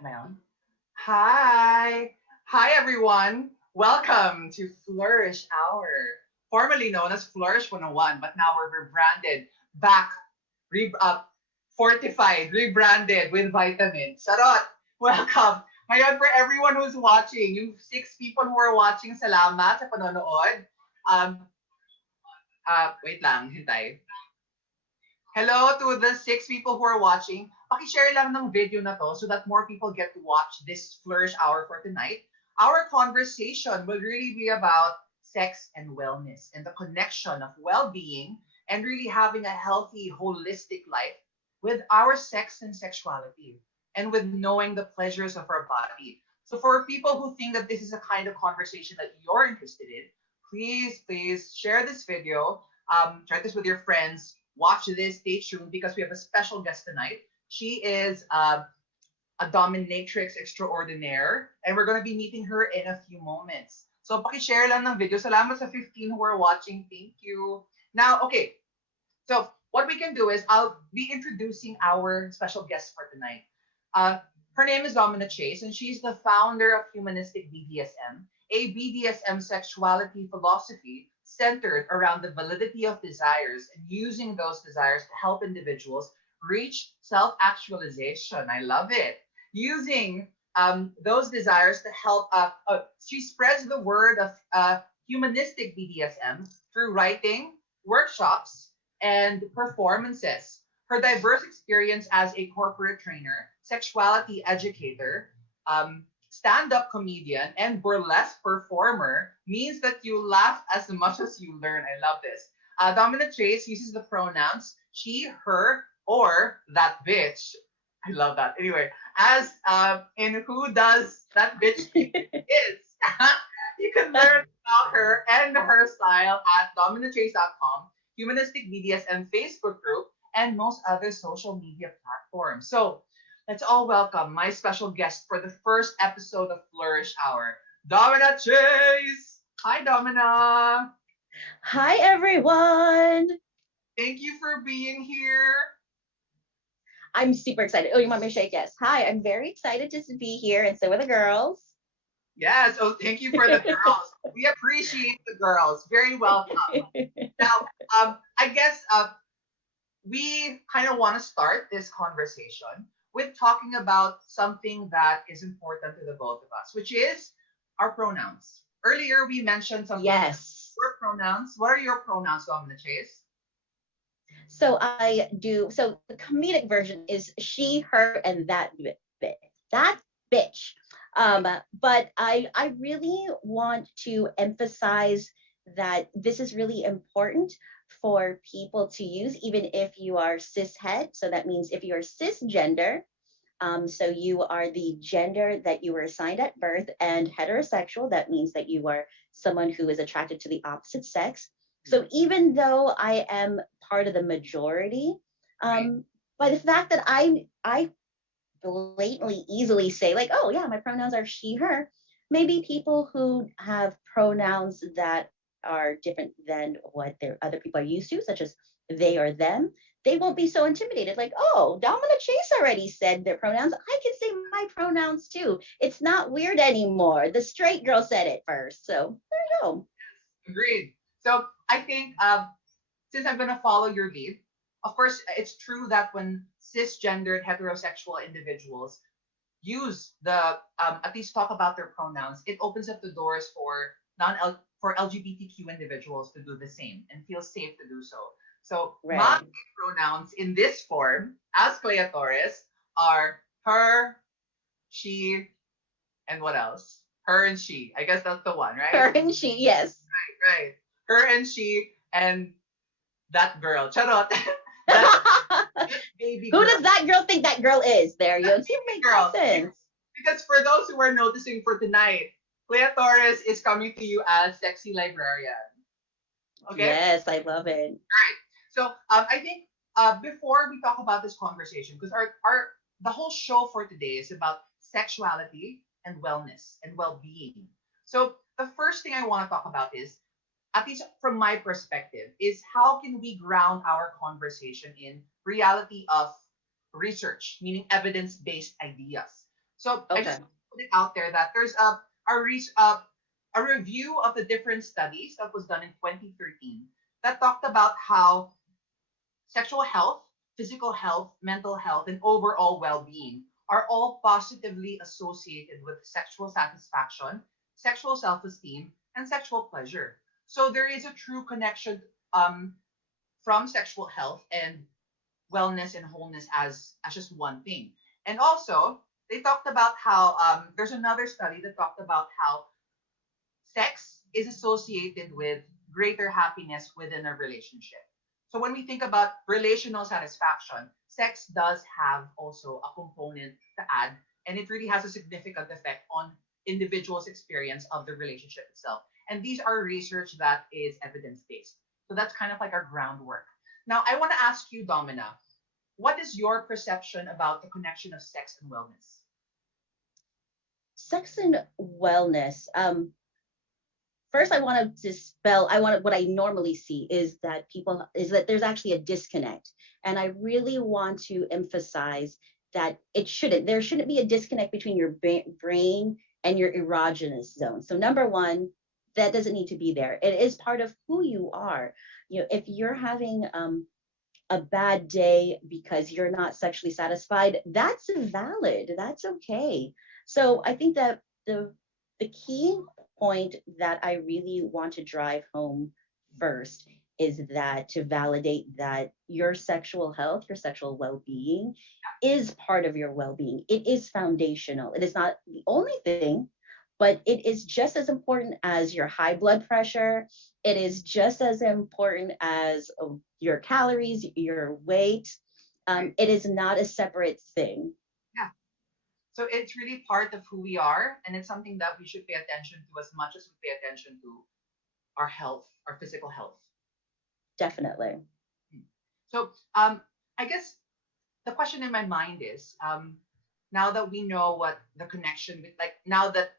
Am I on? Hi. Hi, everyone. Welcome to Flourish Hour, formerly known as Flourish 101, but now we're rebranded back, fortified, rebranded with vitamins. Sarot, welcome. Ngayon, for everyone who's watching, you six people who are watching, salamat sa panonood. Um, wait lang, hintay. Hello to the six people who are watching. Paki-share lang ng video na to so that more people get to watch this Flourish Hour for tonight. Our conversation will really be about sex and wellness and the connection of well-being and really having a healthy, holistic life with our sex and sexuality and with knowing the pleasures of our body. So for people who think that this is a kind of conversation that you're interested in, please share this video, share this with your friends, watch this, stay tuned because we have a special guest tonight. She is a dominatrix extraordinaire, and we're going to be meeting her in a few moments. So, paki-share lang ng video. Salamat sa 15 who are watching. Thank you. Now, okay. So, what we can do is I'll be introducing our special guest for tonight. Uh, Her name is Domina Chase, and she's the founder of Humanistic BDSM, a BDSM sexuality philosophy centered around the validity of desires and using those desires to help individuals reach self actualization. I love it. Using those desires to help, she spreads the word of humanistic BDSM through writing, workshops, and performances. Her diverse experience as a corporate trainer, sexuality educator, stand up comedian, and burlesque performer means that you laugh as much as you learn. I love this. Domina Chase uses the pronouns she, her, or that bitch. I love that. Anyway, as in who does that bitch think it is. You can learn about her and her style at dominatrace.com, Humanistic BDSM Facebook group, and most other social media platforms. So let's all welcome my special guest for the first episode of Flourish Hour, Domina Chase. Hi, Domina. Hi, everyone. Thank you for being here. I'm super excited. Oh, you want me to shake? Yes. Hi, I'm very excited to be here, and so are the girls. Yes. Oh, thank you for the girls. We appreciate the girls. Very welcome. Now, I guess we kind of want to start this conversation with talking about something that is important to the both of us, which is our pronouns. Earlier, we mentioned something about Yes. your pronouns. What are your pronouns, Domina Chase? So I do. So the comedic version is she, her, and that bitch. But I really want to emphasize that this is really important for people to use, even if you are cishet. So that means if you are cisgender, so you are the gender that you were assigned at birth, and heterosexual, that means that you are someone who is attracted to the opposite sex. So even though I am part of the majority, Right. by the fact that I blatantly easily say like, oh yeah, my pronouns are she, her, maybe people who have pronouns that are different than what their other people are used to, such as they or them, they won't be so intimidated. Like, oh, Domina Chase already said their pronouns. I can say my pronouns too. It's not weird anymore. The straight girl said it first. So there you go. Agreed. So I think since I'm going to follow your lead, of course, it's true that when cisgendered heterosexual individuals use the at least talk about their pronouns, it opens up the doors for non for LGBTQ individuals to do the same and feel safe to do so. So my Right. pronouns in this form as Clea Torres are her, she, and what else? Her and she. I guess that's the one, right? Her and she, yes. Right. Her and she and that girl. Charot. that, that baby Who girl. does that girl think that girl is? There you That go. See, it baby makes no girl. sense. Because for those who are noticing for tonight, Clea Torres is coming to you as sexy librarian. Okay? Yes, I love it. So I think before we talk about this conversation, because our the whole show for today is about sexuality and wellness and well-being. So the first thing I want to talk about is, at least from my perspective, is how can we ground our conversation in reality of research, meaning evidence-based ideas. So I just Okay. put it out there that there's a, a review of the different studies that was done in 2013 that talked about how sexual health, physical health, mental health, and overall well being are all positively associated with sexual satisfaction, sexual self esteem, and sexual pleasure. So there is a true connection um, from sexual health and wellness and wholeness as just one thing. And also, they talked about how there's another study that talked about how sex is associated with greater happiness within a relationship. So when we think about relational satisfaction, sex does have also a component to add, and it really has a significant effect on individuals' experience of the relationship itself. And these are research that is evidence based. So that's kind of like our groundwork. Now, I want to ask you, Domina, what is your perception about the connection of sex and wellness? Sex and wellness. First, I want to dispel. I want what I normally see is that there's actually a disconnect, and I really want to emphasize that there shouldn't be a disconnect between your brain and your erogenous zone. So number one, that doesn't need to be there. It is part of who you are. If you're having a bad day because you're not sexually satisfied, that's valid. That's okay. So I think that the key point that I really want to drive home first is that to validate that your sexual health, your sexual well-being is part of your well-being. It is foundational. It is not the only thing, but it is just as important as your high blood pressure. It is just as important as your calories, your weight. Right? It is not a separate thing. Yeah. So it's really part of who we are, and it's something that we should pay attention to as much as we pay attention to our health, our physical health. Definitely. Hmm. So I guess the question in my mind is, now that we know what the connection with, like now that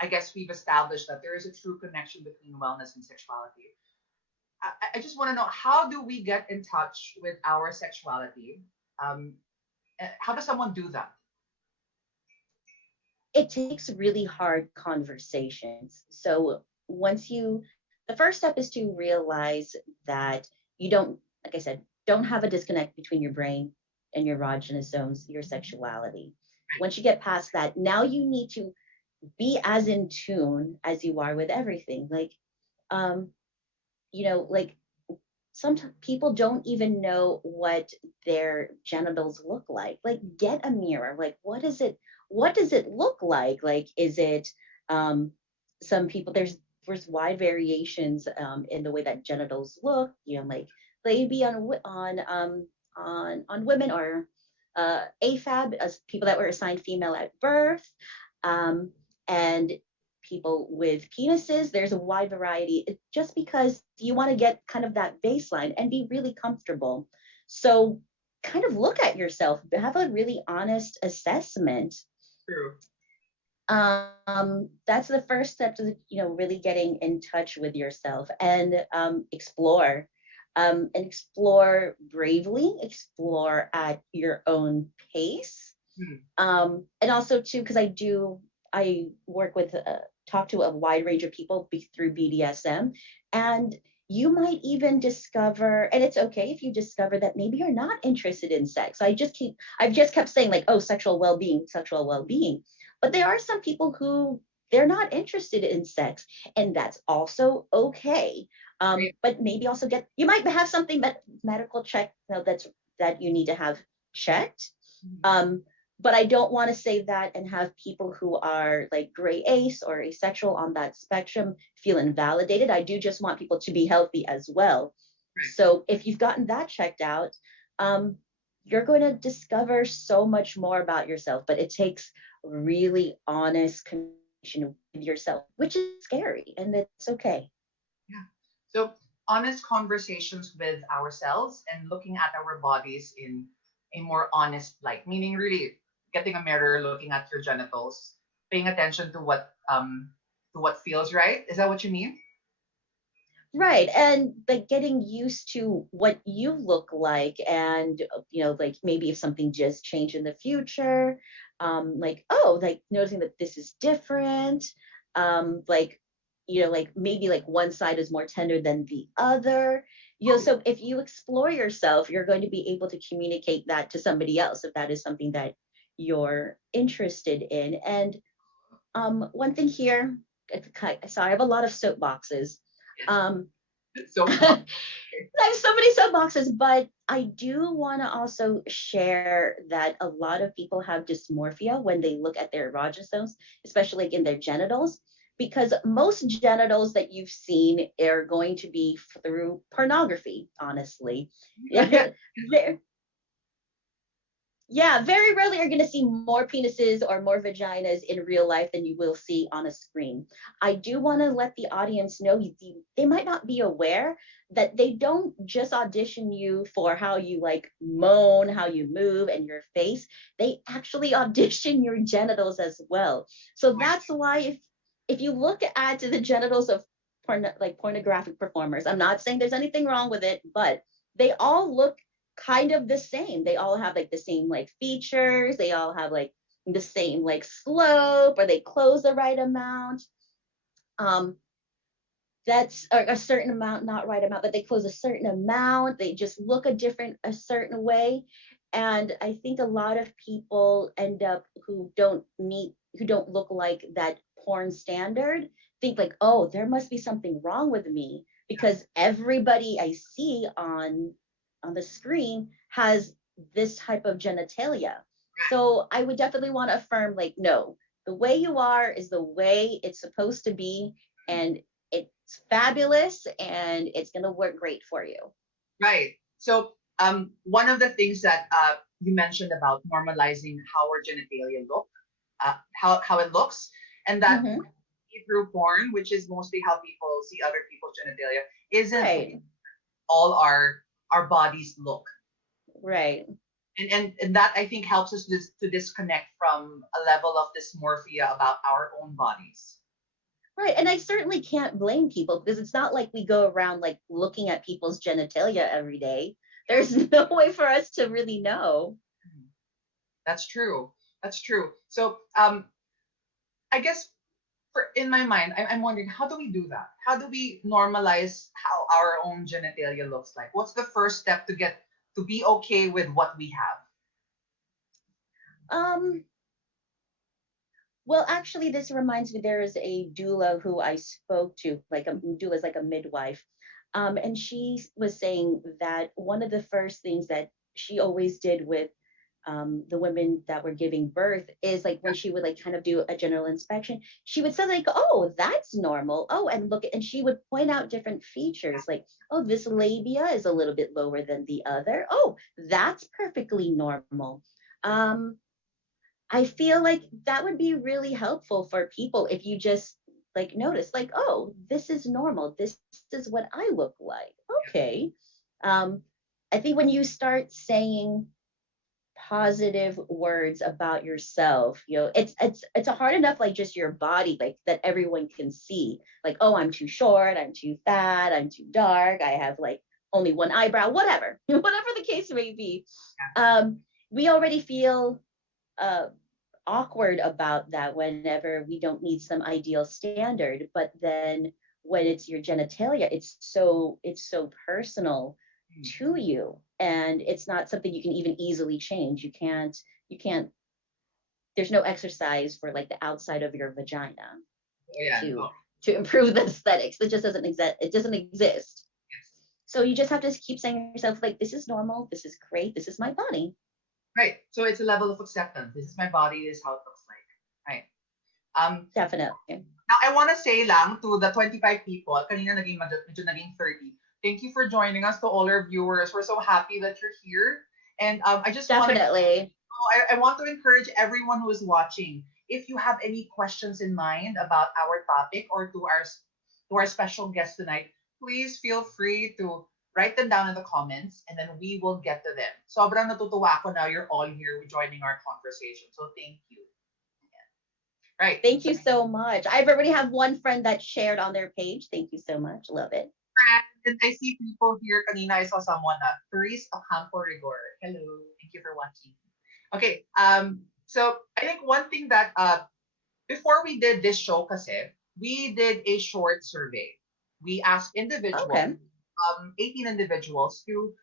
I guess we've established that there is a true connection between wellness and sexuality, I just want to know, how do we get in touch with our sexuality? Um, how does someone do that? It takes really hard conversations. So the first step is to realize that you don't, like I said, don't have a disconnect between your brain and your erogenous zones, your sexuality. Once you get past that, now you need to be as in tune as you are with everything. Um, like some people don't even know what their genitals look like. Like, get a mirror. Like, what does it look like? Like, is it um some people there's wide variations in the way that genitals look, like maybe on women, or AFAB, as people that were assigned female at birth, um and people with penises. There's a wide variety. It's just because you want to get kind of that baseline and be really comfortable. So kind of look at yourself, have a really honest assessment. True. That's the first step to, really getting in touch with yourself and explore. And explore bravely, explore at your own pace. Hmm. And also too, because I work with talk to a wide range of people through BDSM, and you might even discover, and it's okay if you discover that maybe you're not interested in sex. I've just kept saying, like, oh, sexual well-being, but there are some people who they're not interested in sex, and that's also okay. Great. But maybe also you might have something that medical check, that you need to have checked. Mhm. um, but I don't want to say that and have people who are like gray ace or asexual on that spectrum feel invalidated. I do just want people to be healthy as well. Right. So if you've gotten that checked out, um, you're going to discover so much more about yourself, but it takes really honest communication with yourself, which is scary, and it's okay. Yeah. So honest conversations with ourselves and looking at our bodies in a more honest light, meaning really getting a mirror, looking at your genitals, paying attention to what feels right. Is that what you mean? Right. And like getting used to what you look like, and like maybe if something just changed in the future, like, oh, like noticing that this is different, like, like maybe like one side is more tender than the other. Oh, So if you explore yourself, you're going to be able to communicate that to somebody else if that is something that you're interested in. And one thing here, sorry, I have a lot of soapboxes. Um, so I have so many soapboxes, but I do want to also share that a lot of people have dysmorphia when they look at their erogenous zones, especially like in their genitals, because most genitals that you've seen are going to be through pornography, honestly. yeah, They're, yeah, very rarely are going to see more penises or more vaginas in real life than you will see on a screen. I do want to let the audience know they might not be aware that they don't just audition you for how you like moan, how you move, and your face. They actually audition your genitals as well. So that's why if you look at the genitals of like pornographic performers, I'm not saying there's anything wrong with it, but they all look kind of the same. They all have like the same like features. They all have like the same like slope, or they close the right amount. Um, that's a certain amount, not right amount, but they close a certain amount. They just look a certain way. And I think a lot of people end up who don't look like that porn standard, think like, oh, there must be something wrong with me because everybody I see on the screen has this type of genitalia. So I would definitely want to affirm like, no, the way you are is the way it's supposed to be. And it's fabulous and it's going to work great for you. right. So one of the things that you mentioned about normalizing how our genitalia look, how it looks, and that Mm-hmm. through porn, which is mostly how people see other people's genitalia, isn't Right, all our bodies look. right, And that I think helps us to disconnect from a level of dysmorphia about our own bodies. right. And I certainly can't blame people because it's not like we go around like looking at people's genitalia every day. There's no way for us to really know. That's true. That's true. So I guess in my mind, I'm wondering, how do we do that? How do we normalize how our own genitalia looks like? What's the first step to be okay with what we have? Um, well, actually, this reminds me there is a doula who I spoke to, like a doula is like a midwife. And she was saying that one of the first things that she always did with the women that were giving birth is like when she would like kind of do a general inspection, she would say like, oh, that's normal. Oh, and look, and she would point out different features like, oh, this labia is a little bit lower than the other. Oh, that's perfectly normal. Um, I feel like that would be really helpful for people if you just like notice, like, oh, this is normal. This is what I look like. Okay. Um, I think when you start saying positive words about yourself, it's a hard enough like just your body, like that everyone can see. Like, oh, I'm too short, I'm too fat, I'm too dark, I have like only one eyebrow, whatever, whatever the case may be. Um, we already feel uh awkward about that whenever we don't meet some ideal standard, but then when it's your genitalia, it's so personal to you, and it's not something you can even easily change. You can't there's no exercise for like the outside of your vagina Oh yeah, to no. to improve the aesthetics. It just doesn't exist. It doesn't exist. So you just have to keep saying to yourself like, this is normal, this is great, this is my body. Right. So it's a level of acceptance. This is my body. This is how it looks like. Right. Um, Definitely. Now, I want to say lang to the 25 people, kanina medyo naging 30. Thank you for joining us, to all our viewers. We're so happy that you're here. And I just want to Definitely. I want to encourage everyone who is watching. If you have any questions in mind about our topic or to our special guest tonight, please feel free to write them down in the comments and then we will get to them. Sobrang natutuwa ako now you're all here joining our conversation. So thank you. Right. Thank So you so much. I already have one friend that shared on their page. Thank you so much. Love it. and I see people here. Kanina I saw someone Therese Ocampo Rigor. Hello. Thank you for watching. Okay. So I think one thing that before we did this show kasi, we did a short survey. We asked individuals, Okay. 18 individuals, to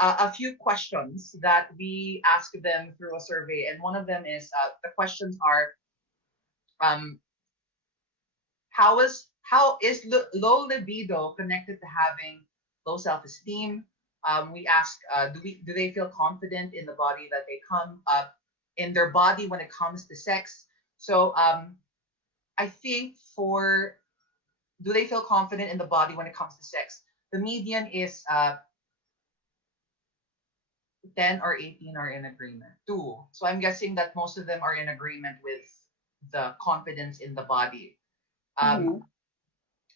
a few questions that we asked them through a survey. And one of them is the questions are um, low libido connected to having low self-esteem? We ask, do they feel confident in the body that they come up in their body when it comes to sex? So I think for do they feel confident in the body when it comes to sex? The median is 10 or 18 are in agreement. Two. So I'm guessing that most of them are in agreement with the confidence in the body. Um, Hmm.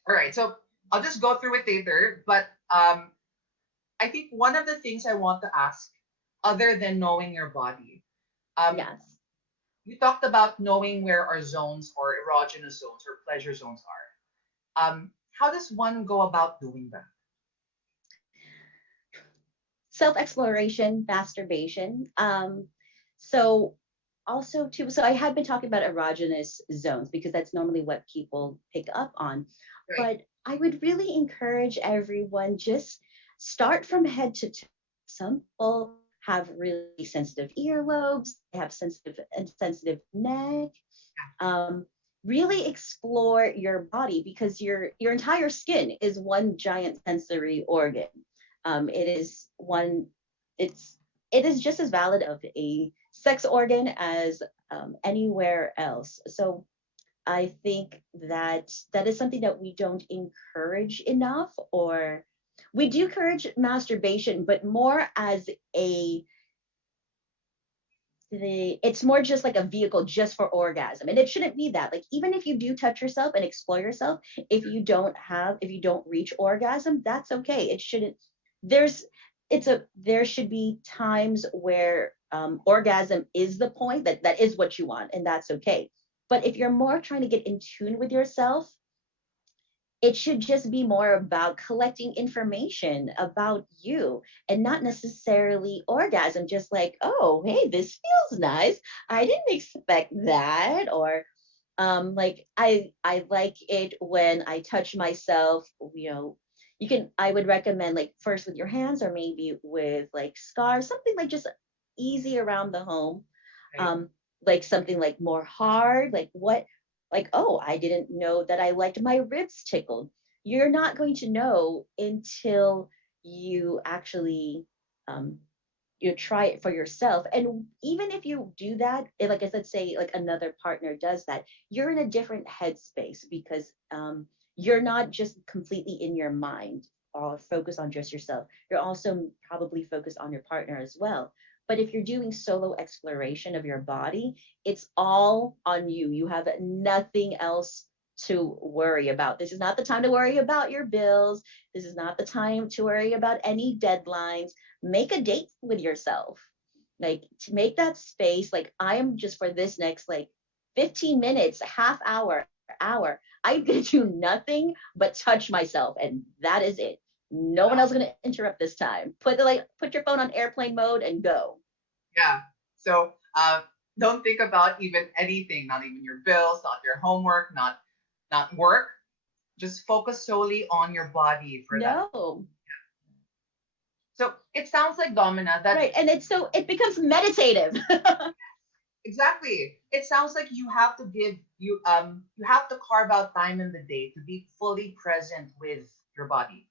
all right, so I'll just go through it later. But I think one of the things I want to ask, other than knowing your body, um, Yes. you talked about knowing where our zones or erogenous zones or pleasure zones are. How does one go about doing that? Self-exploration, masturbation. So also too, so I had been talking about erogenous zones because that's normally what people pick up on. Right. But I would really encourage everyone just start from head to toe. Some people have really sensitive earlobes, they have sensitive neck. Um, really explore your body because your entire skin is one giant sensory organ. It is one. It's it is just as valid of a sex organ as anywhere else. So I think that that is something that we don't encourage enough, or we do encourage masturbation, but more as a it's more just like a vehicle just for orgasm, and it shouldn't be that. Like, even if you do touch yourself and explore yourself, if you don't reach orgasm, that's okay. It shouldn't there's it's a there should be times where orgasm is the point, that is what you want, and that's okay. But if you're more trying to get in tune with yourself, it should just be more about collecting information about you and not necessarily orgasm, just like, oh, hey, this feels nice, I didn't expect that. Or like, I like it when I touch myself, I would recommend, like, first with your hands, or maybe with like scarves, something like just easy around the home. Right. um like something like more hard, like, what, like, oh, I didn't know that I liked my ribs tickled. You're not going to know until you actually um you try it for yourself. And even if you do that, like I said, say like another partner does that, you're in a different headspace because you're not just completely in your mind or focused on just yourself. You're also probably focused on your partner as well. But if you're doing solo exploration of your body, it's all on you. You have nothing else to worry about. This is not the time to worry about your bills. This is not the time to worry about any deadlines. Make a date with yourself, like, to make that space. Like, I am just, for this next like 15 minutes, half hour, I'm gonna do nothing but touch myself, and that is it. No one else is gonna interrupt this time. Put your phone on airplane mode and go. Yeah. So don't think about even anything, not even your bills, not your homework, not work. Just focus solely on your body for that. No. So it sounds like Domina that Right. And it becomes meditative. exactly. It sounds like you have to carve out time in the day to be fully present with your body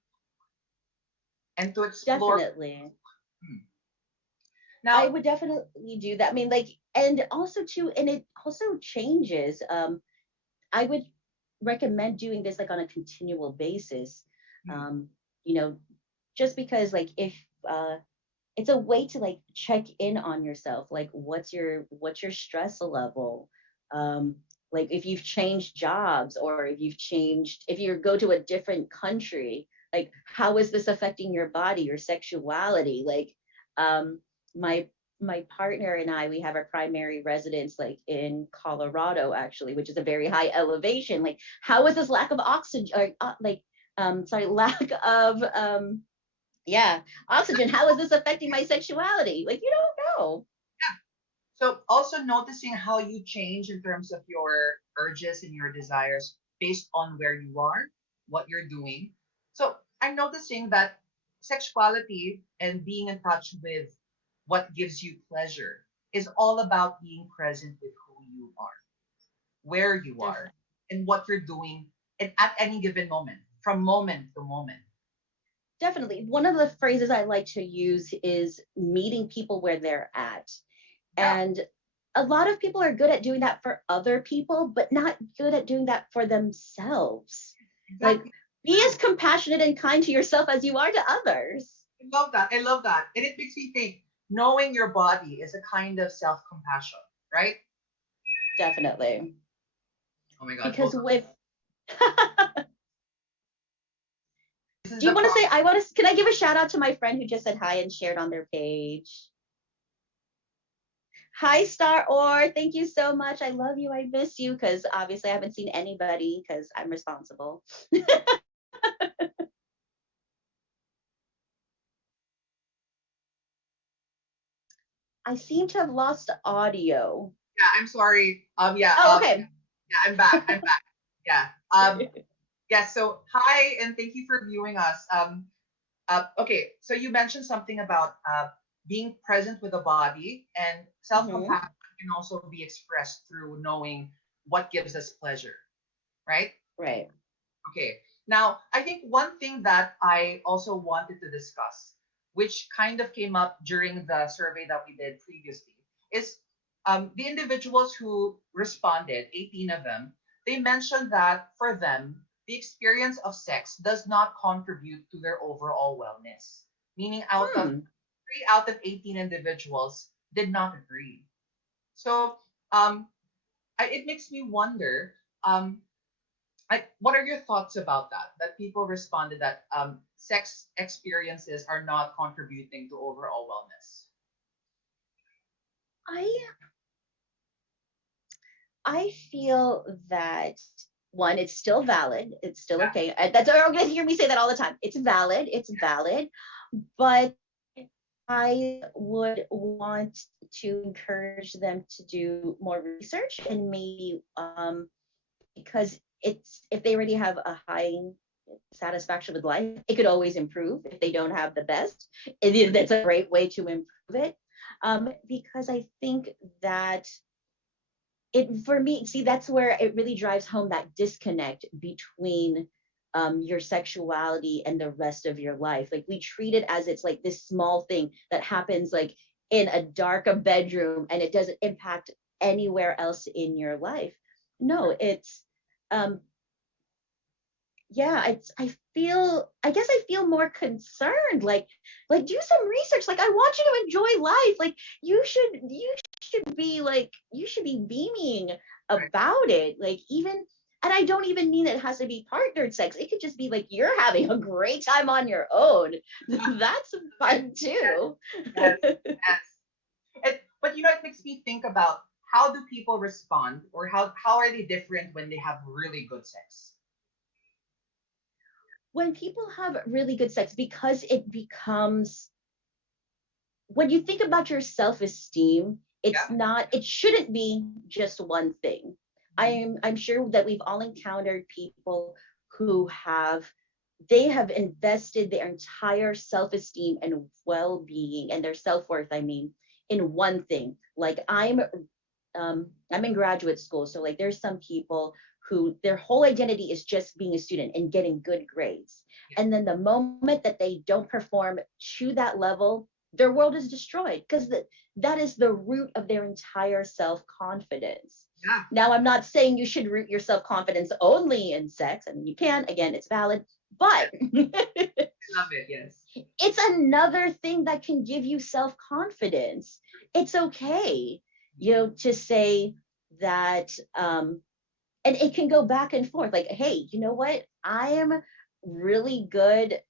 and to explore. Definitely. Hmm. I Now, would definitely do that. I mean, like, and also too, and it also changes. I would recommend doing this like on a continual basis. hmm, Um, you know, just because, like, if it's a way to like check in on yourself, like, what's your stress level, um like, if you've changed jobs, or if you go to a different country, like, how is this affecting your body, your sexuality? Like, um my my partner and I, we have our primary residence like in Colorado, actually, which is a very high elevation. Like, how is this lack of oxygen, or like, sorry, lack of yeah, oxygen, how is this affecting my sexuality? Like, you don't know. So also noticing how you change in terms of your urges and your desires based on where you are, what you're doing. So I'm noticing that sexuality and being in touch with what gives you pleasure is all about being present with who you are, where you are, Definitely. and what you're doing at any given moment, from moment to moment. Definitely. One of the phrases I like to use is meeting people where they're at. Yeah, And a lot of people are good at doing that for other people, but not good at doing that for themselves. Like, exactly. be as True. compassionate and kind to yourself as you are to others. I love that. I love that. And it makes me think knowing your body is a kind of self compassion, right? Definitely. Oh my God, hold Because on. with This is do you the want to problem. say I want to can I give a shout out to my friend who just said hi and shared on their page? Hi Star Or, thank you so much. I love you. I miss you because obviously I haven't seen anybody because I'm responsible. I seem to have lost audio. Yeah, I'm sorry. Oh, okay. Yeah, I'm back. I'm back. Yeah. Yeah. So hi, and thank you for viewing us. Okay. So you mentioned something about being present with the body, and self Hmm. compassion can also be expressed through knowing what gives us pleasure, right? Right. Okay. Now, I think one thing that I also wanted to discuss, which kind of came up during the survey that we did previously, is the individuals who responded, 18 of them, they mentioned that for them, the experience of sex does not contribute to their overall wellness. Meaning, out of Hmm. 3 out of 18 individuals did not agree. So it makes me wonder what are your thoughts about that? That people responded that sex experiences are not contributing to overall wellness. I I feel that one, it's still valid. It's still Yeah, okay. That's you're gonna hear me say that all the time. It's valid. It's valid. But I would want to encourage them to do more research and maybe because it's if they already have a high satisfaction with life, it could always improve if they don't have the best. That's a great way to improve it. Because I think that it for me, see, that's where it really drives home that disconnect between your sexuality and the rest of your life. Like we treat it as it's like this small thing that happens like in a dark bedroom and it doesn't impact anywhere else in your life. No, it's um yeah, it's I guess I feel more concerned. Like do some research. Like I want you to enjoy life. Like you should be beaming right. about it. Like even and I don't even mean it has to be partnered sex. It could just be like you're having a great time on your own. That's fun Yes, too. yes, yes. But it makes me think about how do people respond, or how are they different when they have really good sex? When people have really good sex, because it becomes when you think about your self-esteem, Yeah. it shouldn't be just one thing. Mhm. I'm sure that we've all encountered people who they have invested their entire self-esteem and well-being and their self-worth, I mean, in one thing. Like I'm in graduate school, so like there's some people who their whole identity is just being a student and getting good grades. Yeah. And then the moment that they don't perform to that level, their world is destroyed because that is the root of their entire self-confidence. Yeah. Now, I'm not saying you should root your self-confidence only in sex. I mean, you can, again, it's valid, Yes. but I love it. Yes. it's another thing that can give you self confidence. It's okay, to say that, and it can go back and forth. Like, hey, you know what? I am really good.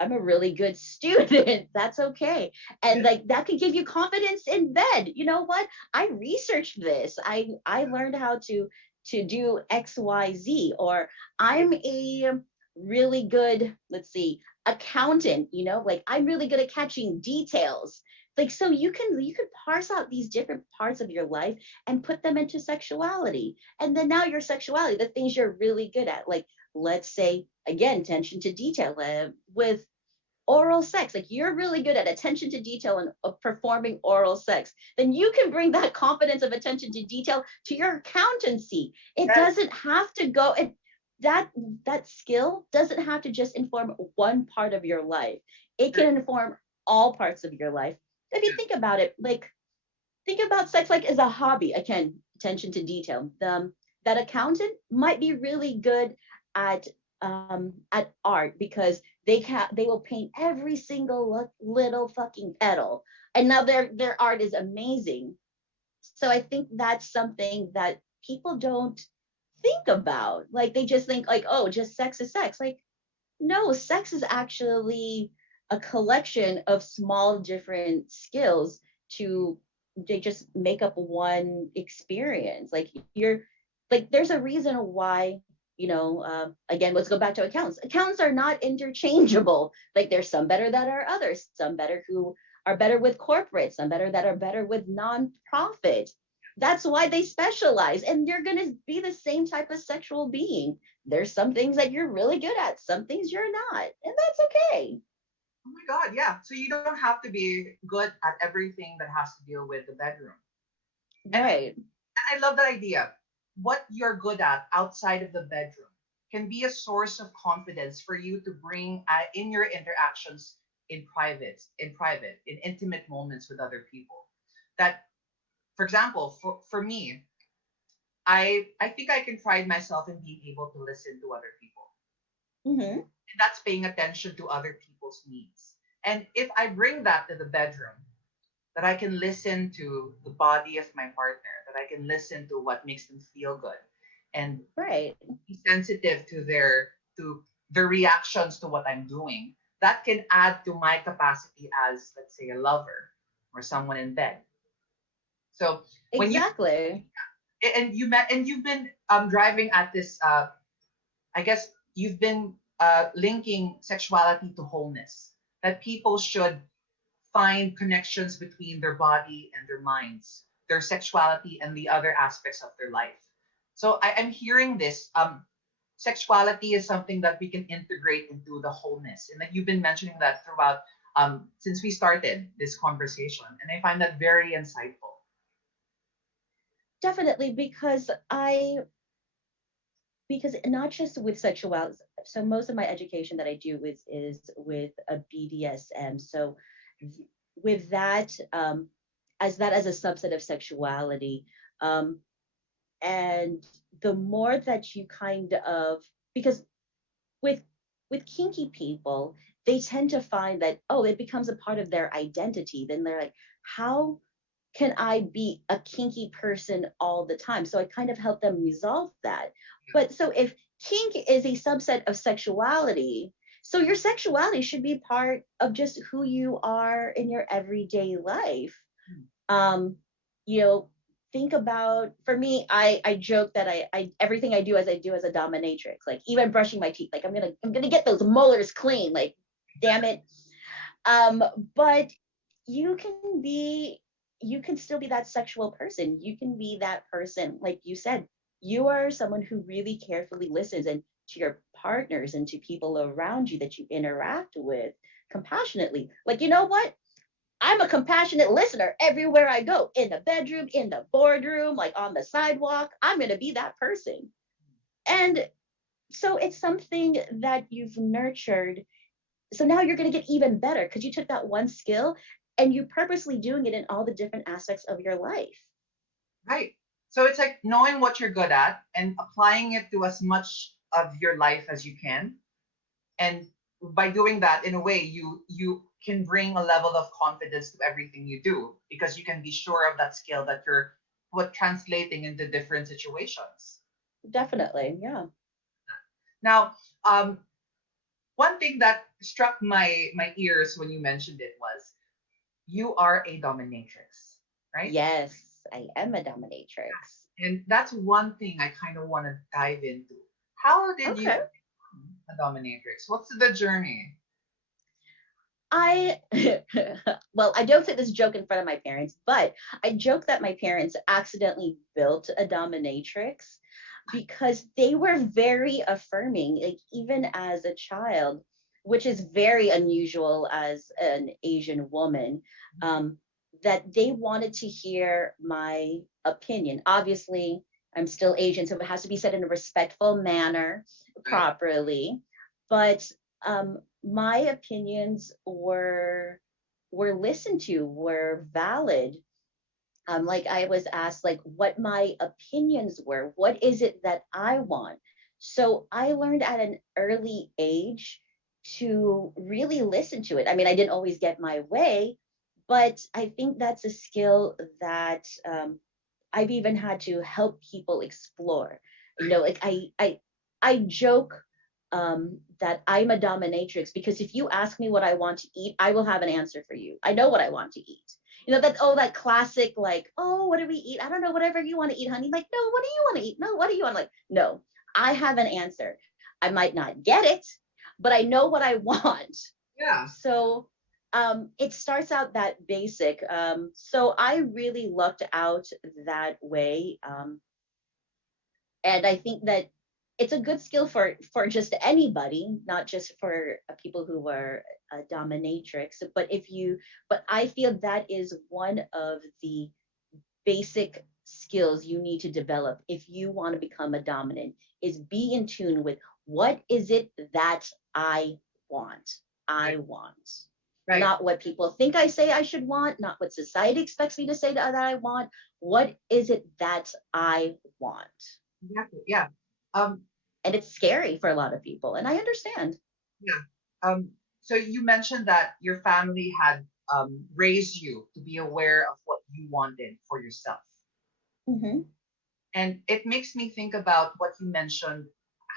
I'm a really good student. That's okay. And Yes. like that could give you confidence in bed. You know what? I researched this. I learned how to do XYZ, or Right. I'm a really good, let's see, accountant, like I'm really good at catching details. Like, so you can parse out these different parts of your life and put them into sexuality. And then now your sexuality, the things you're really good at, like, let's say again, attention to detail, with oral sex, like you're really good at attention to detail and performing oral sex, then you can bring that confidence of attention to detail to your accountancy. It Yes. doesn't have to go it that that skill doesn't have to just inform one part of your life. It True. can inform all parts of your life. If you Yeah. think about it, like, think about sex like as a hobby. Again, attention to detail. That accountant might be really good at art because they will paint every single little fucking petal, and now their art is amazing. So I think that's something that people don't think about. Like, they just think like, oh, just sex is sex. Like, no, sex is actually a collection of small different skills to they just make up one experience. Like, you're like, there's a reason why, again, let's go back to accounts. Accounts are not interchangeable. Like, there's some better that are others, some better who are better with corporate, some better that are better with nonprofit. That's why they specialize, and you're going to be the same type of sexual being. There's some things that you're really good at, some things you're not, and that's okay. Oh my God, yeah. So you don't have to be good at everything that has to deal with the bedroom. Right. And I love that idea. What you're good at outside of the bedroom can be a source of confidence for you to bring in your interactions in intimate moments with other people. That, for example, for me, I think I can pride myself in being able to listen to other people. Mm-hmm. And that's paying attention to other people's needs. And if I bring that to the bedroom, that I can listen to the body of my partner, that I can listen to what makes them feel good, and Right. be sensitive to their reactions to what I'm doing. That can add to my capacity as, let's say, a lover or someone in bed. So when you Exactly. and you've been driving at this, I guess you've been linking sexuality to wholeness. That people should find connections between their body and their minds, their sexuality and the other aspects of their life. So I'm hearing this. Sexuality is something that we can integrate into the wholeness, and that you've been mentioning that throughout since we started this conversation, and I find that very insightful. Definitely, because not just with sexuality. So most of my education that I do is with a BDSM. So with that, as a subset of sexuality, um, and the more that you kind of, because with kinky people, they tend to find that, oh, it becomes a part of their identity. Then they're like, how can I be a kinky person all the time? So I kind of help them resolve that. But so if kink is a subset of sexuality, so your sexuality should be part of just who you are in your everyday life. um you know think about, for me, I joke that I everything I do as a dominatrix, like even brushing my teeth, like I'm gonna get those molars clean, like, damn it. um but you can be you can still be that sexual person. You can be that person, like you said, you are someone who really carefully listens, and to your partners and to people around you that you interact with compassionately. Like, you know what, I'm a compassionate listener everywhere I go, in the bedroom, in the boardroom, like on the sidewalk. I'm going to be that person. And so it's something that you've nurtured. So now you're going to get even better because you took that one skill and you purposely doing it in all the different aspects of your life. Right. So it's like knowing what you're good at and applying it to as much of your life as you can. And by doing that, in a way, you can bring a level of confidence to everything you do because you can be sure of that skill that you're what translating into different situations. Definitely. Yeah. Now, one thing that struck my ears when you mentioned it was you are a dominatrix, right? Yes, I am a dominatrix. And that's one thing I kind of want to dive into. How did you Okay. become a dominatrix? What's the journey? I well, I don't say this joke in front of my parents, but I joke that my parents accidentally built a dominatrix because they were very affirming, like even as a child, which is very unusual as an Asian woman. Um, that they wanted to hear my opinion. Obviously, I'm still Asian, so it has to be said in a respectful manner, Right? properly. But my opinions were listened to, were valid. Like I was asked like what my opinions were, what is it that I want. So I learned at an early age to really listen to it. I mean, I didn't always get my way, but I think that's a skill that I've even had to help people explore. You know, like I joke that I'm a dominatrix because if you ask me what I want to eat, I will have an answer for you. I know what I want to eat. You know that, oh, that classic like, oh, what do we eat? I don't know, whatever you want to eat, honey. Like, no, what do you want to eat? No, what do you want? Like, no, I have an answer. I might not get it, but I know what I want. Yeah. So it starts out that basic. So I really lucked out that way. And I think that it's a good skill for just anybody, not just for people who are a dominatrix. But if you, but I feel that is one of the basic skills you need to develop if you want to become a dominant is be in tune with what is it that I want. I Right. want. Right. Not what people think I say I should want, not what society expects me to say that I want. What is it that I want? Exactly. Yeah. Um, And it's scary for a lot of people. And I understand. yeah. So you mentioned that your family had raised you to be aware of what you wanted for yourself. Mm-hmm. And it makes me think about what you mentioned,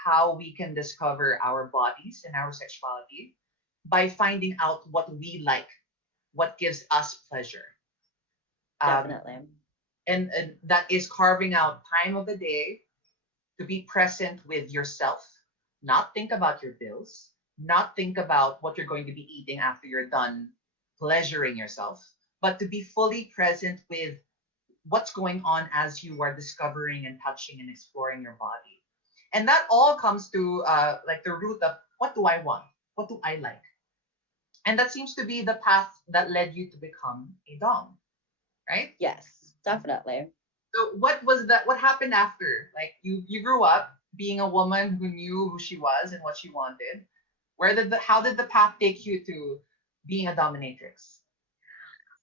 how we can discover our bodies and our sexuality by finding out what we like, what gives us pleasure. Um, Definitely. and that is carving out time of the day to be present with yourself, not think about your bills, not think about what you're going to be eating after you're done pleasuring yourself, but to be fully present with what's going on as you are discovering and touching and exploring your body. And that all comes to like the root of what do I want? What do I like? And that seems to be the path that led you to become a dom, right? Yes, definitely. So what was that? What happened after? Like you grew up being a woman who knew who she was and what she wanted. Where did the how did the path take you to being a dominatrix?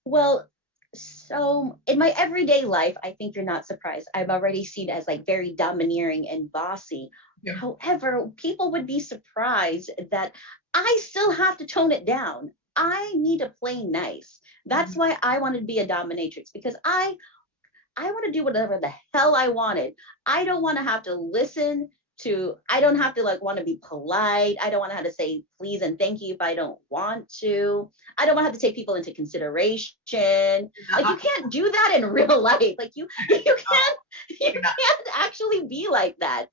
Well, so in my everyday life, I think you're not surprised. I'm already seen as like very domineering and bossy. Yeah. However, people would be surprised that I still have to tone it down. I need to play nice. That's Mhm. why I wanted to be a dominatrix because I want to do whatever the hell I wanted. I don't want to have to listen to, I don't have to like want to be polite. I don't want to have to say please and thank you if I don't want to. I don't want to have to take people into consideration. Like you can't do that in real life. Like you Oh, can't you yeah. can't actually be like that.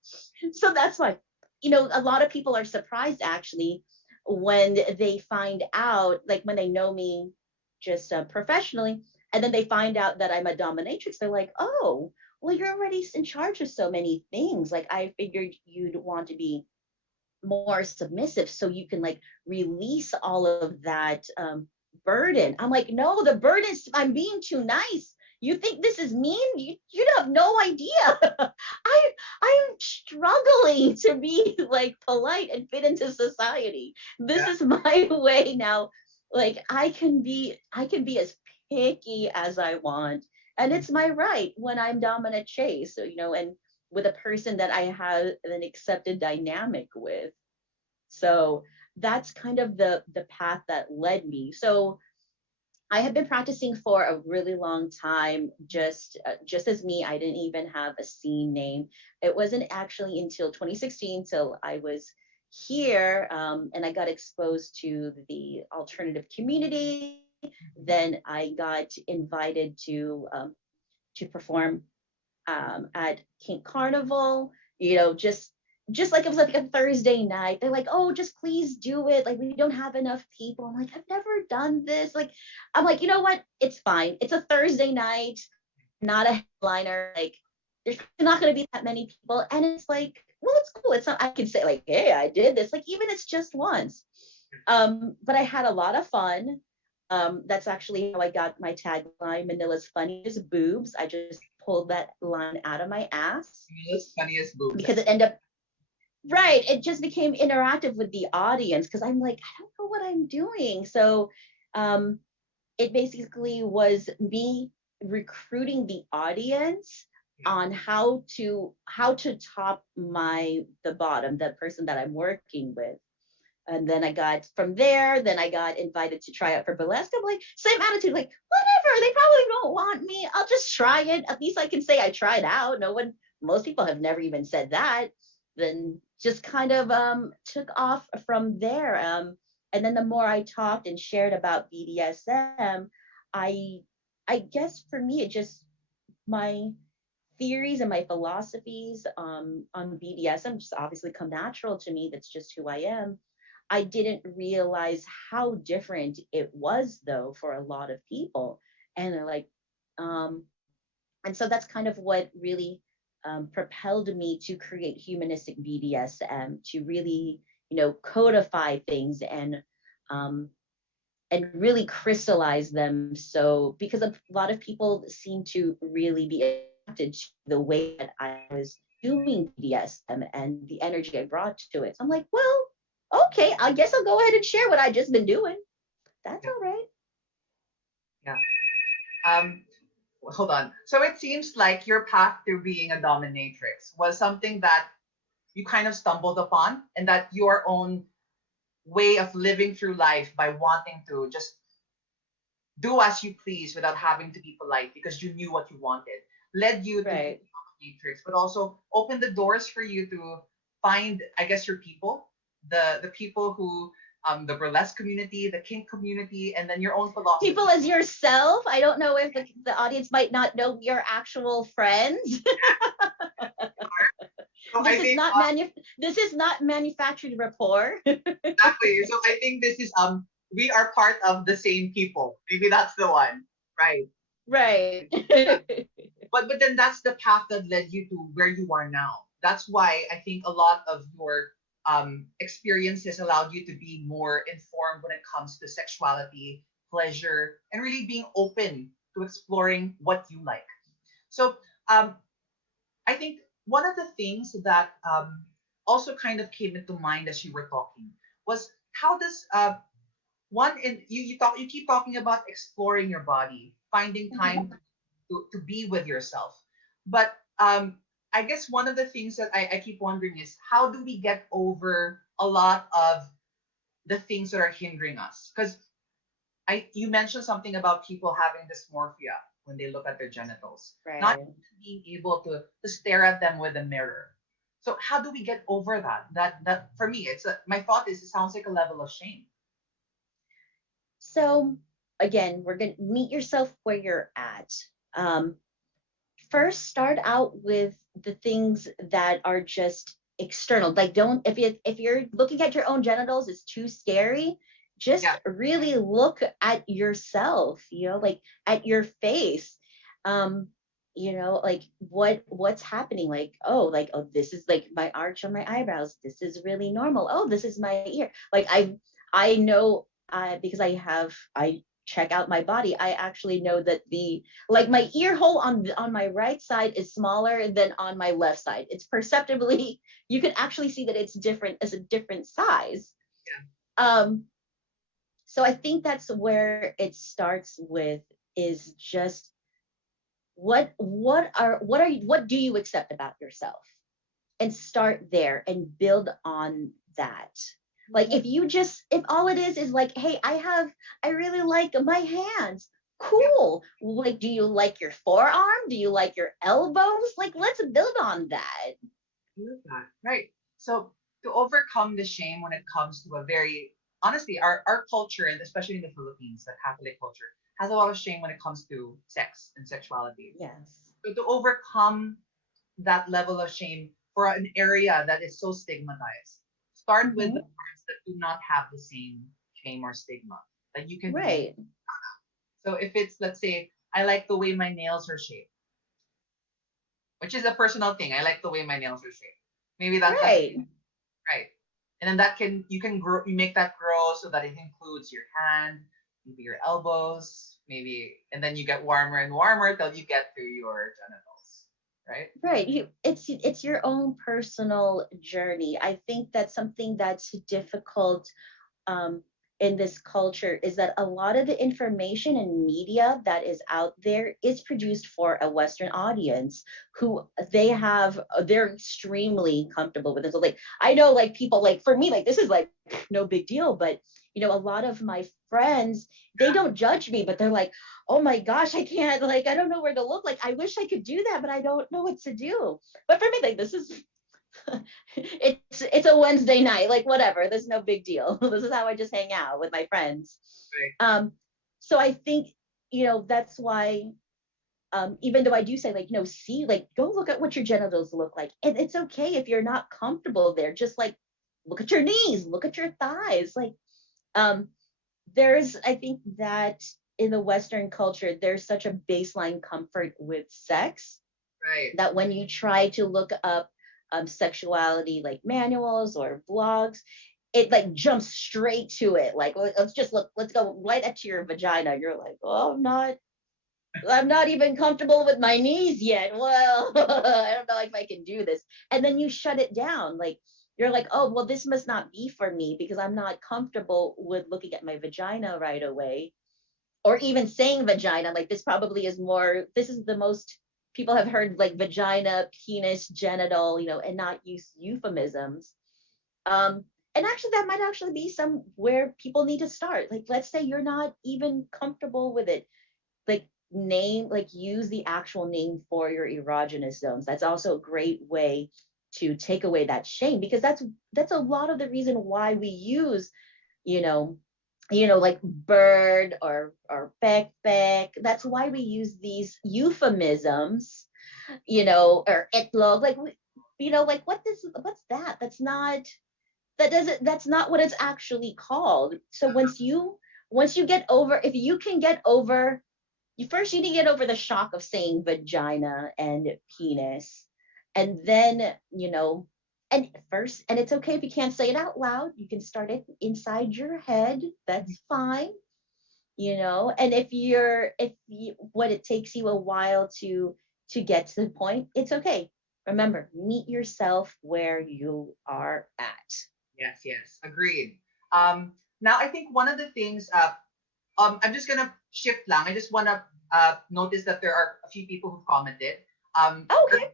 So that's why, you know, a lot of people are surprised actually when they find out, like when they know me just professionally, and then they find out that I'm a dominatrix. They're like, oh, well, you're already in charge of so many things. Like, I figured you'd want to be more submissive so you can like release all of that burden. I'm like, no, the burden is I'm being too nice. You think this is mean? You have no idea. I'm struggling to be like polite and fit into society. This Yeah. is my way now. Like I can be as picky as I want. And it's my right when I'm Domina Chase, so, you know, and with a person that I have an accepted dynamic with. So that's kind of the path that led me. So I had been practicing for a really long time, just as me. I didn't even have a scene name. It wasn't actually until 2016 till I was here, and I got exposed to the alternative community. Then I got invited to perform at King Carnival. You know, just just like it was like a Thursday night. They're like, "Oh, just please do it. Like we don't have enough people." I'm like, "I've never done this." Like, I'm like, you know what? It's fine. It's a Thursday night, not a headliner. Like, there's not going to be that many people, and it's like, well, it's cool. It's not. I can say like, "Hey, I did this." Like, even it's just once. But I had a lot of fun. That's actually how I got my tagline, Manila's funniest boobs. I just pulled that line out of my ass Yes, funniest boobs. because it ended up right. It just became interactive with the audience because I'm like, I don't know what I'm doing. So um, it basically was me recruiting the audience on how to top the bottom, the person that I'm working with. And then I got from there, then I got invited to try out for burlesque. I'm like, same attitude, like, whatever, they probably don't want me. I'll just try it. At least I can say I tried out. No one, most people have never even said that. Then just kind of took off from there. And then the more I talked and shared about BDSM, I I guess for me it just my theories and my philosophies on BDSM just obviously come natural to me. That's just who I am. I didn't realize how different it was though for a lot of people. And they're like, um, and so that's kind of what really propelled me to create humanistic BDSM to really, codify things um, and really crystallize them. So because a lot of people seem to really be attracted to the way that I was doing BDSM and the energy I brought to it. So I'm like, well, okay, I guess I'll go ahead and share what I just been doing. That's Yeah. all right. Yeah. Um, hold on. So it seems like your path to being a dominatrix was something that you kind of stumbled upon, and that your own way of living through life by wanting to just do as you please without having to be polite because you knew what you wanted led you to be Right. a dominatrix, but also opened the doors for you to find, I guess, your people, the people who the burlesque community, the kink community, and then your own People philosophy. as yourself. I don't know if the audience might not know your actual friends. So this I is think not manu- this is not manufactured rapport. exactly. So I think this is we are part of the same people. Maybe that's the one, right? Right. But then that's the path that led you to where you are now. That's why I think a lot of your experiences allowed you to be more informed when it comes to sexuality, pleasure, and really being open to exploring what you like. So um, I think one of the things that also kind of came into mind as you were talking was how does one in you keep talking about exploring your body, finding time Mhm. to be with yourself. But I guess one of the things that I keep wondering is how do we get over a lot of the things that are hindering us? Because I you mentioned something about people having dysmorphia when they look at their genitals, not Right. being able to stare at them with a mirror. So how do we get over that? That for me, my thought is it sounds like a level of shame. So again, we're gonna meet yourself where you're at. Um, First, start out with the things that are just external. Like, don't if you're looking at your own genitals, it's too scary. Yeah. Just really look at yourself. Like at your face. Um, like what's happening. Like oh, this is like my arch on my eyebrows. This is really normal. Oh, this is my ear. Like I know because I check out my body. I actually know that the like my ear hole on my right side is smaller than on my left side. It's perceptibly you can actually see that it's different as a different size. Um, so I think that's where it starts with is just what do you accept about yourself, and start there and build on that. Like if all it is like, hey, I really like my hands. Yeah. Cool. Like, do you like your forearm? Do you like your elbows? Like, let's build on that. Love that. Right. So to overcome the shame when it comes to a very honestly, our culture, and especially in the Philippines, the Catholic culture, has a lot of shame when it comes to sex and sexuality. Yes. So to overcome that level of shame for an area that is so stigmatized, start with the Hmm. parts that do not have the same shame or stigma that you can be. Right. So if it's, let's say, I like the way my nails are shaped, which is a personal thing. I like the way my nails are shaped. Maybe that's Right. right. And then that can you can grow you make that grow so that it includes your hand, maybe your elbows, maybe and then you get warmer and warmer till you get to your genitals. Right? Right. It's your own personal journey. I think that's something that's difficult um, in this culture is that a lot of the information and media that is out there is produced for a Western audience who they're extremely comfortable with it. So like I know like people like for me like this is like no big deal, but a lot of my friends they don't judge me, but they're like, oh my gosh, I can't like I don't know where to look. Like I wish I could do that, but I don't know what to do. But for me, like this is it's a Wednesday night, like whatever. There's no big deal. This is how I just hang out with my friends. Right. Um, so I think that's why even though I do say like see like go look at what your genitals look like, and it's okay if you're not comfortable there. Just like look at your knees, look at your thighs. Like um, there's I think that in the Western culture there's such a baseline comfort with sex Right. that when you try to look up sexuality like manuals or blogs, it like jumps straight to it. Like let's just look, let's go right at your vagina. You're like, oh, I'm not even comfortable with my knees yet. Well, I don't know if I can do this. And then you shut it down. Like you're like, oh, well, this must not be for me because I'm not comfortable with looking at my vagina right away or even saying vagina. Like this is the most people have heard like vagina, penis, genital, and not use euphemisms. um and actually that might actually be somewhere people need to start. Like let's say you're not even comfortable with it, like use the actual name for your erogenous zones. That's also a great way to take away that shame, because that's a lot of the reason why we use you know like bird or peck peck. That's why we use these euphemisms, or itlog. Like, like what's that? That's not what it's actually called. So once you get over, if you can get over, you need to get over the shock of saying vagina and penis, and then and it's okay if you can't say it out loud. You can start it inside your head. That's fine. And if you what it takes you a while to get to the point, it's okay. Remember, meet yourself where you are at. Yes, yes. Agreed. Now I think one of the things I'm just gonna shift lang. I just wanna notice that there are a few people who've commented. Okay.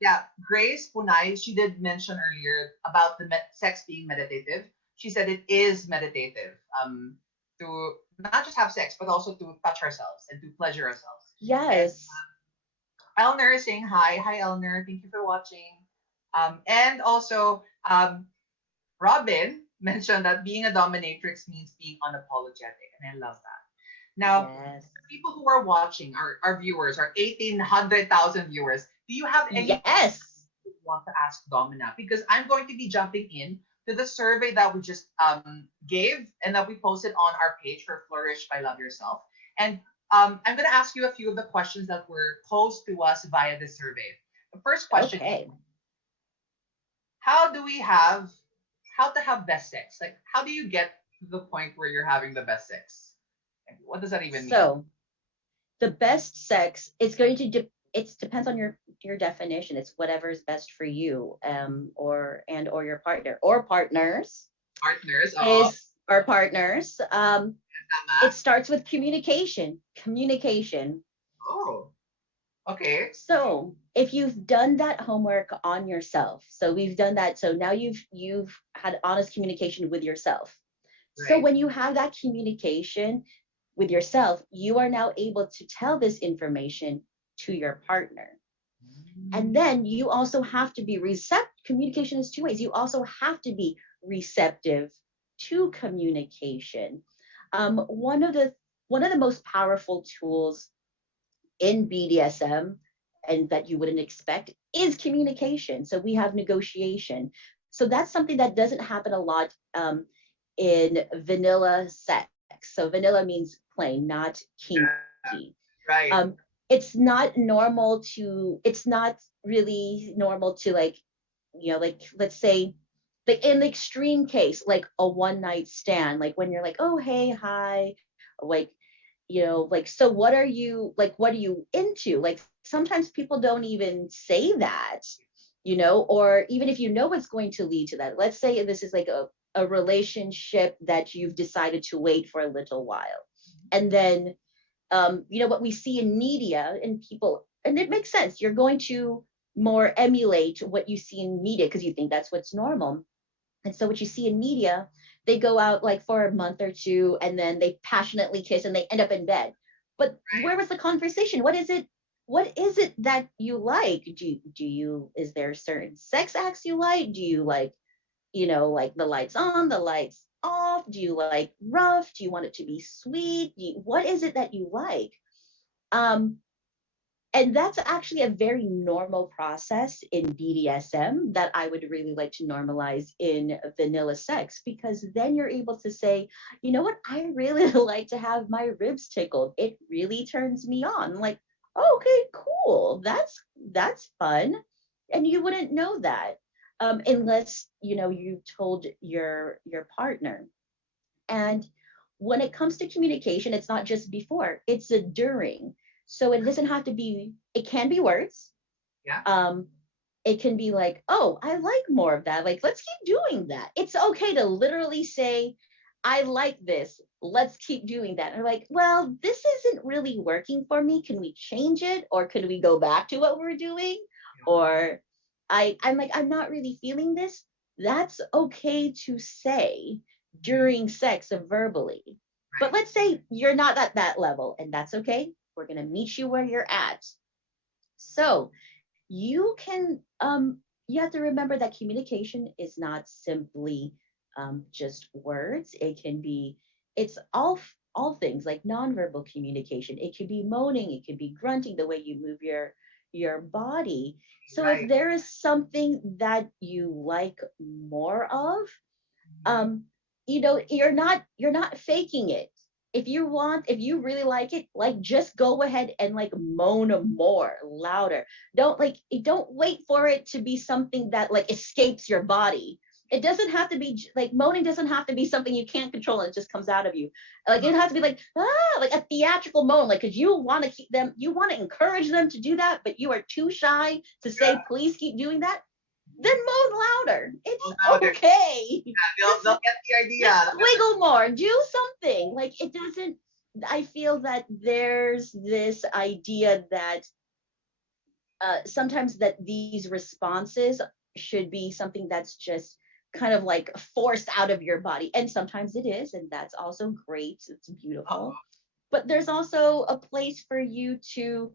Yeah, Grace Punay, she did mention earlier about the sex being meditative. She said it is meditative to not just have sex, but also to touch ourselves and to pleasure ourselves. And Yes. Elner is saying hi. Hi, Elner. Thank you for watching. And also, Robin mentioned that being a dominatrix means being unapologetic. And I love that. Now, Yes. people who are watching, our viewers, our 1,800,000 viewers, do you have any Yes. you want to ask Domina? Because I'm going to be jumping in to the survey that we just gave and that we posted on our page for Flourish by Love Yourself. And I'm going to ask you a few of the questions that were posed to us via the survey. The first question is, Okay. how do we have, how to have best sex? Like, how do you get to the point where you're having the best sex? And what does that even mean? So the best sex is going to it depends on your definition. It's whatever is best for you, or your partner or partners Partners, oo. is or partners. Tama. It starts with communication. Oh, okay. So if you've done that homework on yourself, so we've done that, so now you've had honest communication with yourself. So Right. when you have that communication with yourself, you are now able to tell this information to your partner. And Mm. then you also have to be receptive. Communication is two ways. You also have to be receptive to communication. One of the most powerful tools in BDSM and that you wouldn't expect is communication. So we have negotiation. So that's something that doesn't happen a lot in vanilla sex. So vanilla means plain, not kinky. Right. It's not normal to, it's not really normal to like, like let's say, like in the extreme case, like a one night stand, like when you're like, oh, hey, hi, like, like, so what are you into? Like sometimes people don't even say that, or even if you know what's going to lead to that. Let's say this is like a relationship that you've decided to wait for a little while. And then, what we see in media and people, and it makes sense, you're going to more emulate what you see in media because you think that's what's normal. And so what you see in media, they go out like for a month or two and then they passionately kiss and they end up in bed. But where was the conversation? What is it that you like? Do you is there certain sex acts you like? Do you like, like the lights on, the lights off? Do you like rough? Do you want it to be sweet? What is it that you like? Um, and that's actually a very normal process in BDSM that I would really like to normalize in vanilla sex, because then you're able to say, you know what, I really like to have my ribs tickled. It really turns me on. I'm like, oh, okay, cool. That's fun. And you wouldn't know that unless you told your partner. And when it comes to communication, it's not just before, it's a during. So it doesn't have to be, it can be words. Yeah. It can be like, oh, I like more of that. Like, let's keep doing that. It's okay to literally say, I like this. Let's keep doing that. Or like, well, this isn't really working for me. Can we change it? Or could we go back to what we're doing? Or I'm like, I'm not really feeling this. That's okay to say during sex verbally. But Right. let's say you're not at that level, and that's okay. We're going to meet you where you're at. So you have to remember that communication is not simply just words. It's all things like nonverbal communication. It could be moaning, it could be grunting, the way you move your body. So if Right. there is something that you like more of, Mhm. you're not faking it. If you really like it, like, just go ahead and like moan more louder. Don't wait for it to be something that like escapes your body. It doesn't have to be like moaning doesn't have to be something you can't control and it just comes out of you. Like, it has to be like, like a theatrical moan, like, because you want to encourage them to do that, but you are too shy to Yeah. say please keep doing that. Then moan louder. It's Go louder. okay. They'll just get the idea. just They'll get squiggle more. Do something. Like, it doesn't. I feel that there's this idea that sometimes that these responses should be something that's just kind of like forced out of your body, and sometimes it is, and that's also great. It's beautiful. But there's also a place for you to,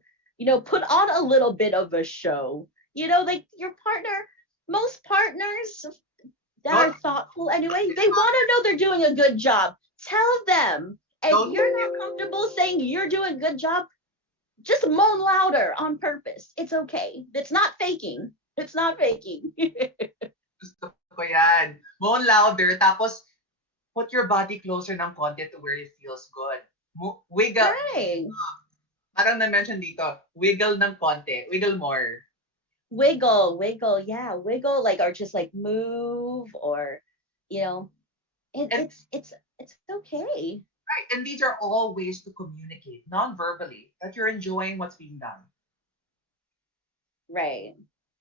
put on a little bit of a show. Like your partner, most partners that don't are thoughtful anyway, they want to know they're doing a good job. Tell them. If don't you're not comfortable saying you're doing a good job, just moan louder on purpose. It's okay. It's not faking. It's not faking. gusto ko yan. Moan louder, tapos put your body closer ng konti to where it feels good. Wiggle, Right. parang na-mention dito, wiggle ng konti, wiggle more. Wiggle, wiggle, yeah, wiggle, like, or just like move, or you know, it, And it's it's it's okay. right, and these are all ways to communicate non-verbally that you're enjoying what's being done. Right.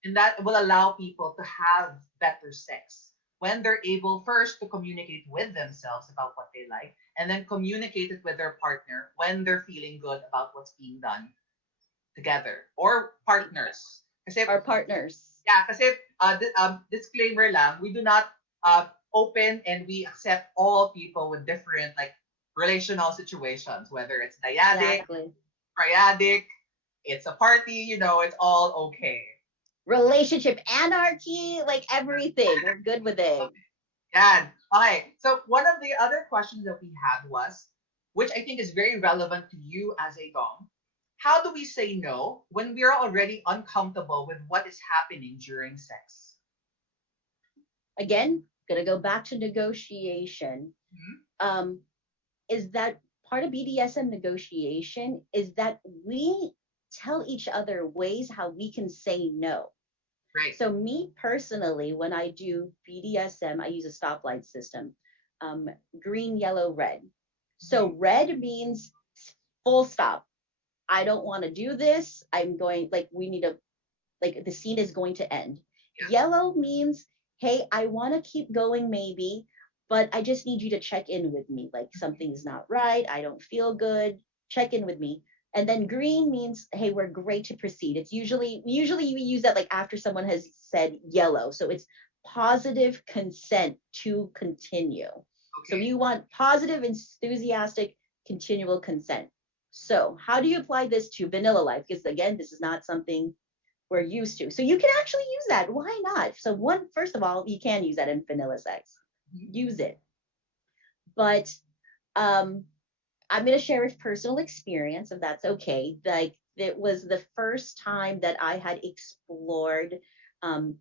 And that will allow people to have better sex when they're able first to communicate with themselves about what they like, and then communicate it with their partner when they're feeling good about what's being done together or partners. Kasi, Our partners. yeah, kasi disclaimer lang, we do not open and we accept all people with different like relational situations, whether it's dyadic, Exactly. triadic, it's a party, it's all okay. Relationship anarchy, like everything. We're good with it. Yan. Okay. So one of the other questions that we had was, which I think is very relevant to you as a dom. how do we say no when we're already uncomfortable with what is happening during sex? Again, gonna go back to negotiation. Hmm. Um, is that part of BDSM negotiation? Is that we tell each other ways how we can say no. Right. So me personally, when I do BDSM, I use a stoplight system, um, green, yellow, red. So Hmm. red means full stop. I don't want to do this. I'm going, like, we need to, like, the scene is going to end. Yes. Yellow means, hey, I want to keep going maybe, but I just need you to check in with me. Like, something's not right. I don't feel good. Check in with me. And then green means, hey, we're great to proceed. It's usually we use that like after someone has said yellow. So it's positive consent to continue. So Okay. you want positive, enthusiastic, continual consent. So how do you apply this to vanilla life? Because again, this is not something we're used to. So you can actually use that. Why not? So one, first of all, you can use that in vanilla sex. Mhm. Use it. But um, I'm going to share a personal experience, if that's okay. Like, it was the first time that I had explored um,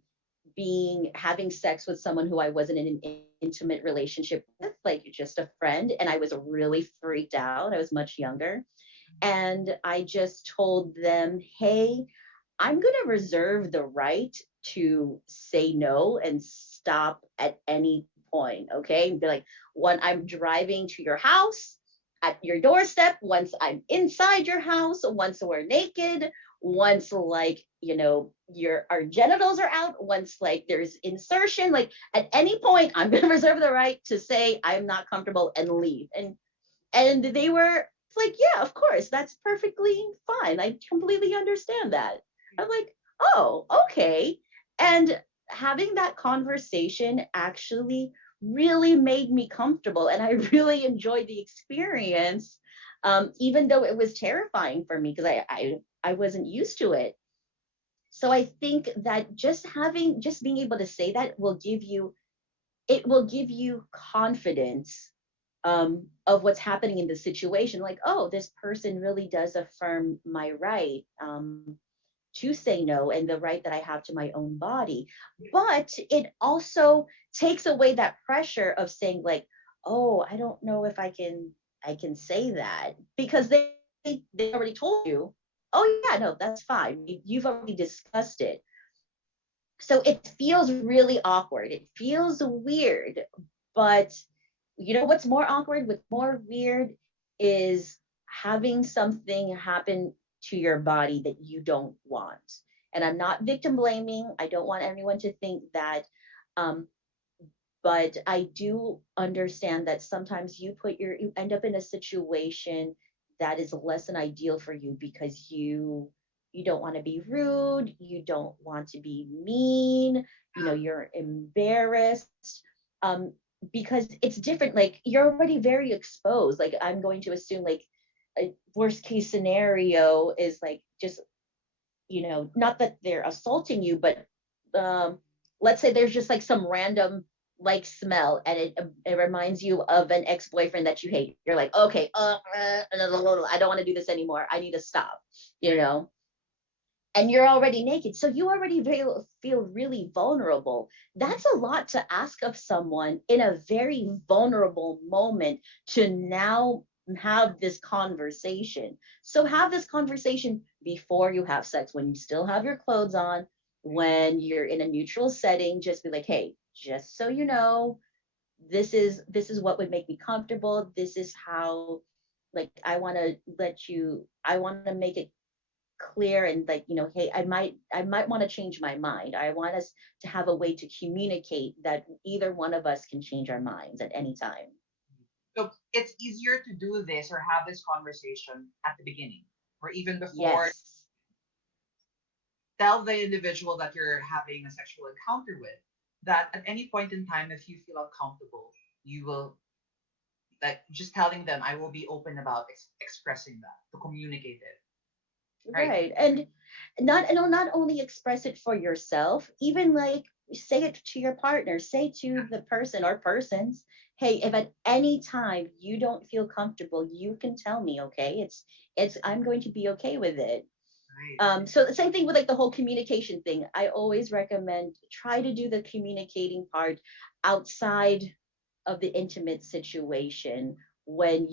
being having sex with someone who I wasn't in an intimate relationship with, like just a friend. And I was really freaked out. I was much younger. And I just told them, hey, I'm going to reserve the right to say no and stop at any point. Okay. Be like, when I'm driving to your house, at your doorstep, once I'm inside your house, once we're naked, once like, your our genitals are out, once like there's insertion, like at any point, I'm going to reserve the right to say I'm not comfortable and leave. And they were like, yeah, of course, that's perfectly fine. I completely understand that. I'm like, oh, okay. And having that conversation actually really made me comfortable, and I really enjoyed the experience, even though it was terrifying for me because I wasn't used to it. So I think that just being able to say that will give you confidence of what's happening in the situation. Like, oh, this person really does affirm my right to say no and the right that I have to my own body. But it also takes away that pressure of saying like, oh, I don't know if I can say that because they already told you, oh yeah, no, that's fine. You've already discussed it. So it feels really awkward. It feels weird, but you know what's more awkward? What's more weird is having something happen to your body that you don't want. And I'm not victim blaming. I don't want anyone to think that. Um, but I do understand that sometimes you end up in a situation that is less than ideal for you because you don't want to be rude, you don't want to be mean, you're embarrassed. Because it's different, like you're already very exposed. Like I'm going to assume like a worst case scenario is like just, not that they're assaulting you, but um, let's say there's just like some random like smell and it reminds you of an ex-boyfriend that you hate. You're like, okay, I don't want to do this anymore. I need to stop, you know and you're already naked. So you already feel really vulnerable. That's a lot to ask of someone in a very vulnerable moment to now have this conversation. So have this conversation before you have sex, when you still have your clothes on, when you're in a neutral setting. Just be like, hey, just so you know, this is what would make me comfortable. This is how, like, I want to make it clear and like, hey, I might want to change my mind. I want us to have a way to communicate that either one of us can change our minds at any time. So it's easier to do this or have this conversation at the beginning or even before. Yes. Tell the individual that you're having a sexual encounter with that at any point in time, if you feel uncomfortable, you will, like, just telling them, I will be open about expressing that to communicate it. Right. Right. And not only express it for yourself, even like say it to your partner, say to the person or persons, hey, if at any time you don't feel comfortable, you can tell me, okay? It's I'm going to be okay with it. Right. So the same thing with like the whole communication thing. I always recommend try to do the communicating part outside of the intimate situation when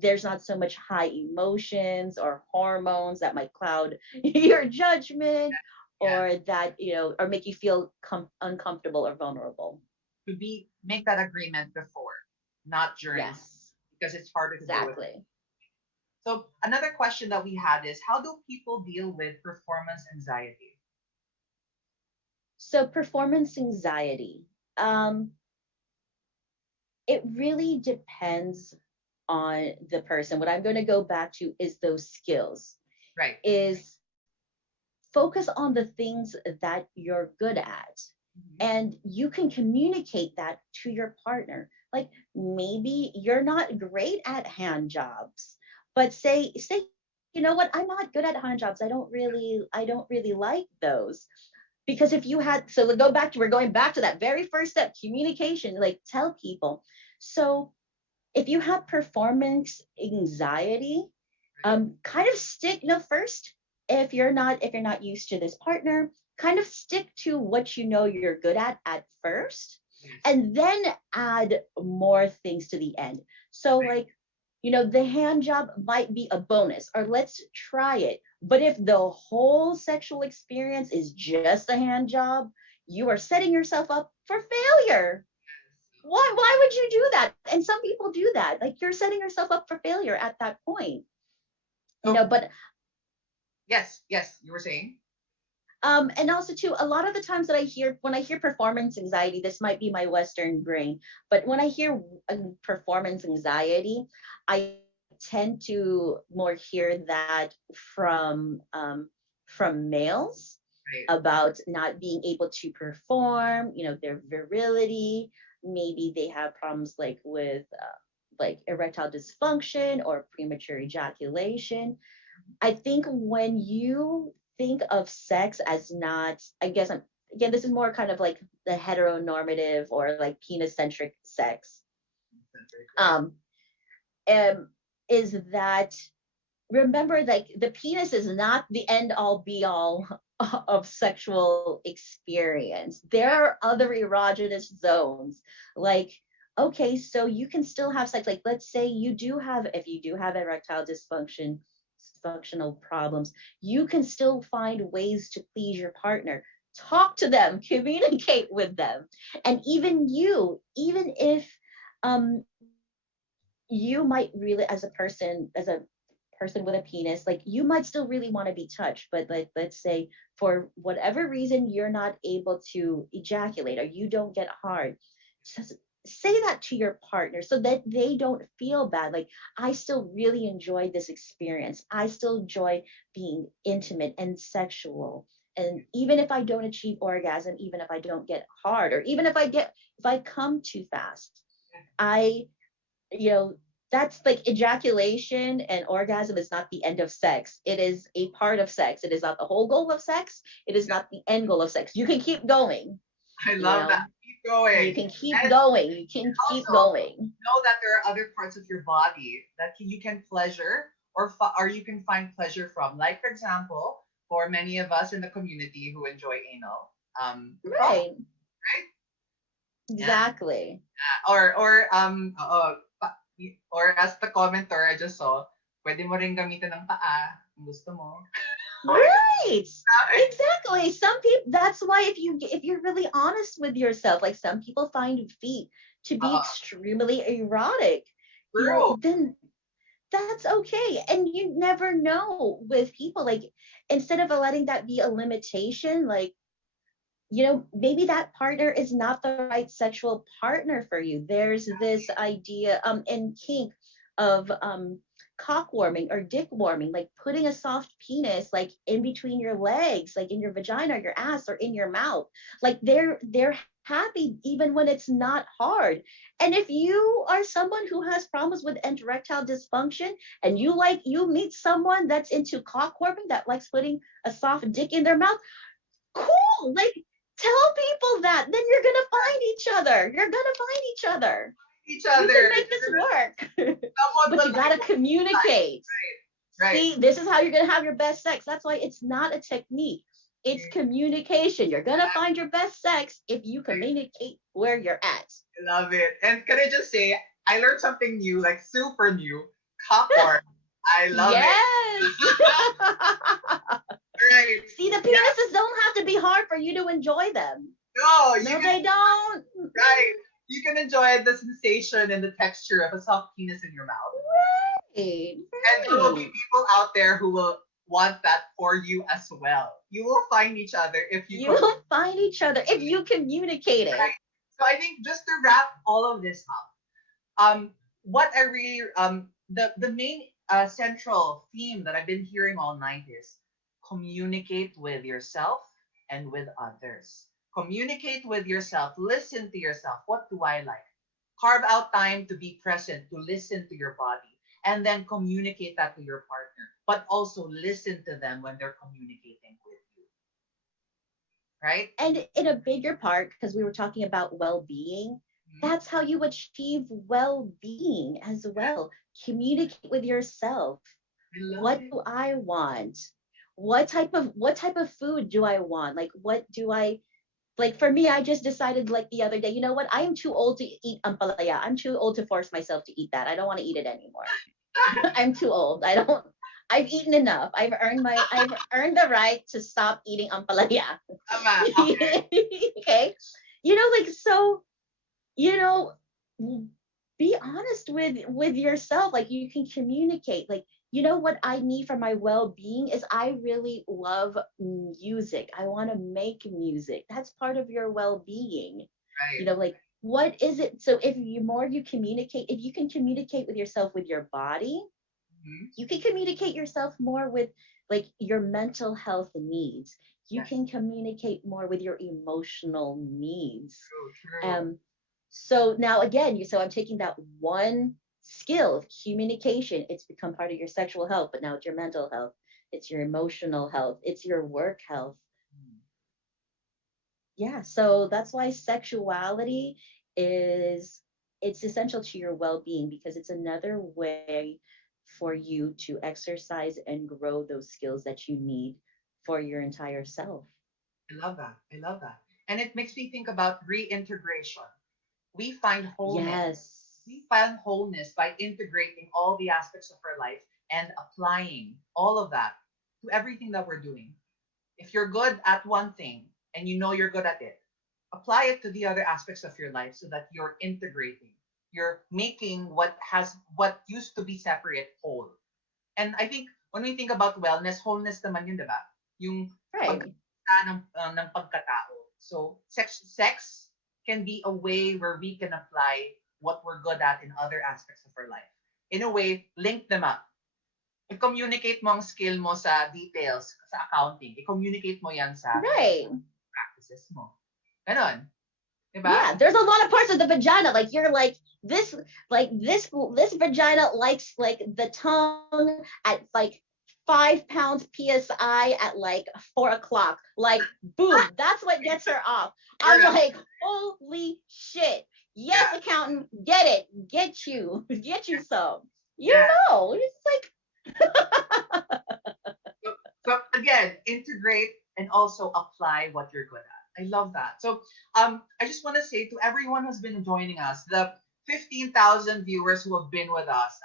there's not so much high emotions or hormones that might cloud your judgment Yeah. or that or make you feel uncomfortable or vulnerable. To be make that agreement before, not during, Yes, because it's harder to deal with. exactly. So another question that we had is, how do people deal with performance anxiety? So performance anxiety, um it really depends on the person. What I'm going to go back to is those skills, Right. is focus on the things that you're good at, Mhm. and you can communicate that to your partner. Like maybe you're not great at hand jobs, but say, you know what, I'm not good at hand jobs. I don't really like those. Because if you had, so we go back to, we're going back to that very first step, communication. Like tell people. So if you have performance anxiety, Right. kind of stick, first, if you're not used to this partner, kind of stick to what you know you're good at first, Yes. and then add more things to the end. So Right. like, the hand job might be a bonus, or let's try it. But if the whole sexual experience is just a hand job, you are setting yourself up for failure. Why would you do that? And some people do that. Like you're setting yourself up for failure at that point. So But yes, yes, you were saying. and also too, a lot of the times that when I hear performance anxiety, this might be my Western brain, but when I hear performance anxiety, I tend to more hear that from males Right. about not being able to perform, their virility. Maybe they have problems like with like erectile dysfunction or premature ejaculation. I think when you think of sex as not, I guess again, this is more kind of like the heteronormative or like penis centric sex. Right. Um, um, is that, remember, like the penis is not the end all be all of sexual experience. There are other erogenous zones. Like, okay, so you can still have sex. Like, let's say if you do have erectile dysfunctional problems, you can still find ways to please your partner. Talk to them, communicate with them. And even if you might really, as a person with a penis, like you might still really want to be touched, but like let's say for whatever reason you're not able to ejaculate or you don't get hard, just say that to your partner so that they don't feel bad. Like, I still really enjoyed this experience. I still enjoy being intimate and sexual. And even if I don't achieve orgasm, even if I don't get hard, or even if I come too fast, I you know that's like ejaculation and orgasm is not the end of sex. It is a part of sex. It is not the whole goal of sex. It is not the end goal of sex. You can keep going. I you love that. know Keep going. you can keep And going. You can keep also going. know that there are other parts of your body that you can pleasure or you can find pleasure from. Like for example, for many of us in the community who enjoy anal, probably, Right. right? Yeah. Exactly. Or as the commenter I just saw, pwede mo rin gamitin ng paa kung gusto mo. Right. Exactly. Some people, that's why if you're really honest with yourself, like some people find feet to be extremely erotic, True. then that's okay. And you never know with people, like instead of letting that be a limitation, like, maybe that partner is not the right sexual partner for you. There's this idea in kink of cock warming or dick warming, like putting a soft penis like in between your legs, like in your vagina or your ass or in your mouth. Like they're happy even when it's not hard. And if you are someone who has problems with erectile dysfunction and you meet someone that's into cock warming, that likes putting a soft dick in their mouth, cool. Like, Tell people that. Then you're gonna find each other. You're gonna find each other. Each You can other. make You're this gonna work. someone But will you like gotta what you like. communicate. Right. See, this is how you're gonna have your best sex. That's why it's not a technique. It's Mm, communication. You're gonna find your best sex if you right. communicate where you're at. I love it. And can I just say, I learned something new, like super new. Cockworm. I love it. Yes. Right. See, the Yeah. penises don't have to be hard for you to enjoy them. No, you No, can, they don't. right. You can enjoy the sensation and the texture of a soft penis in your mouth. Right, And there will be right. people out there who will want that for you as well. You will find each other if you You communicate. will find each other if you communicate it. Right. So I think just to wrap all of this up, what I really the main central theme that I've been hearing all night is communicate with yourself and with others. Communicate with yourself. Listen to yourself. What do I like? Carve out time to be present, to listen to your body, and then communicate that to your partner. But also listen to them when they're communicating with you. Right? And in a bigger part, because we were talking about well being, Mhm. that's how you achieve well being as well. Communicate with yourself. I love What it. do I want? What type of food do I want? Like what do I like for me, I just decided like the other day, you know what? I am too old to eat ampalaya. I'm too old to force myself to eat that. I don't want to eat it anymore. I'm too old. I don't I've eaten enough. I've earned the right to stop eating ampalaya. Tama. Okay. Okay. Like so, you know, be honest with yourself. Like you can communicate. Like, what I need for my well-being is I really love music. I want to make music. That's part of your well-being. Right. Like what is it? So if you can communicate with yourself with your body, Mhm. you can communicate yourself more with like your mental health needs. You Yes. can communicate more with your emotional needs. True. True. um so now again, so I'm taking that one skill of communication, it's become part of your sexual health, but now it's your mental health, it's your emotional health, it's your work health. Mm. Yeah, so that's why sexuality is it's essential to your well-being because it's another way for you to exercise and grow those skills that you need for your entire self. I love that. I love that. And it makes me think about reintegration. We find wholeness. Yes. We find wholeness by integrating all the aspects of our life and applying all of that to everything that we're doing. If you're good at one thing and you know you're good at it, apply it to the other aspects of your life so that you're integrating. You're making what used to be separate whole. And I think when we think about wellness, wholeness naman yun, di ba? Yung Right. pagkakita ng pagkatao. So, sex can be a way where we can apply what we're good at in other aspects of our life. In a way, link them up. I-communicate mo ang skill mo sa details, sa accounting. I-communicate mo yan sa Right. practices mo. Ganon. Di ba? Yeah, there's a lot of parts of the vagina. Like you're like this vagina likes like the tongue at like 5 pounds psi at like 4 o'clock. Like boom, that's what gets her off. I'm Correct. like, holy shit. Yes, Yeah. accountant, get it. Get you some. You Yeah. know, it's like So again, integrate and also apply what you're good at. I love that. So I just want to say to everyone who's been joining us, the 15,000 viewers who have been with us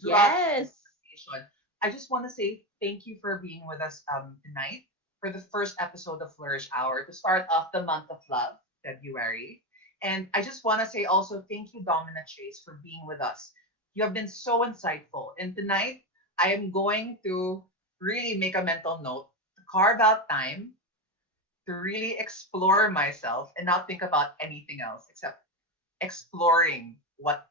throughout the yes. conversation, I just want to say thank you for being with us tonight for the first episode of Flourish Hour to start off the month of love, February. And I just want to say also thank you, Domina Chase, for being with us. You have been so insightful. And tonight, I am going to really make a mental note to carve out time to really explore myself and not think about anything else except exploring what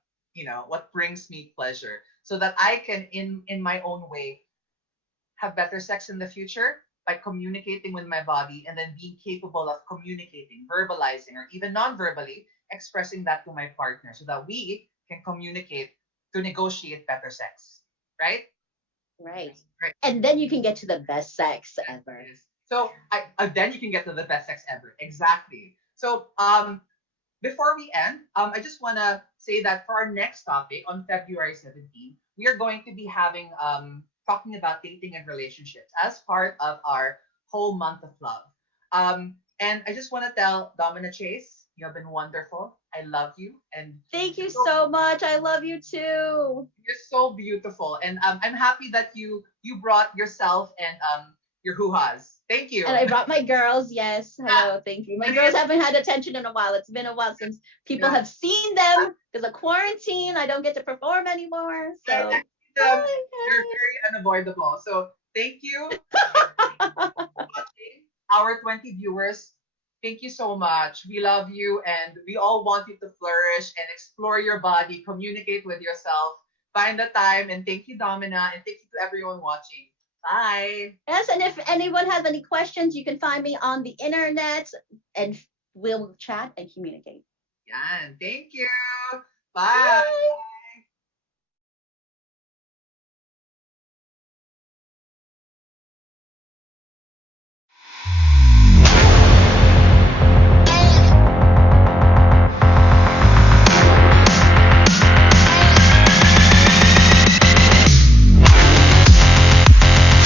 brings me pleasure so that I can in my own way have better sex in the future by communicating with my body and then being capable of communicating, verbalizing, or even non-verbally expressing that to my partner so that we can communicate to negotiate better sex. Right? Right. Right. And then you can get to the best sex ever. Yes. So then you can get to the best sex ever. Exactly. So before we end, I just want to say that for our next topic on February 17th, we are going to be having talking about dating and relationships as part of our whole month of love. And I just want to tell Domina Chase, you have been wonderful. I love you, and Thank you're you so, so much. I love you too. you're so beautiful. And I'm happy that you brought yourself and your hoo-has. Thank you. And I brought my girls. Yes. Hello. Thank you. My And girls haven't had attention in a while. It's been a while since people yeah, have seen them because of quarantine. I don't get to perform anymore. I So, see them. They're very unavoidable. So thank you hi. watching our 20 viewers. Thank you so much. We love you and we all want you to flourish and explore your body, communicate with yourself, find the time. And thank you, Domina, and thank you to everyone watching. Bye. Yes. And if anyone has any questions, you can find me on the internet and we'll chat and communicate. Yan. Thank you. Bye. Bye.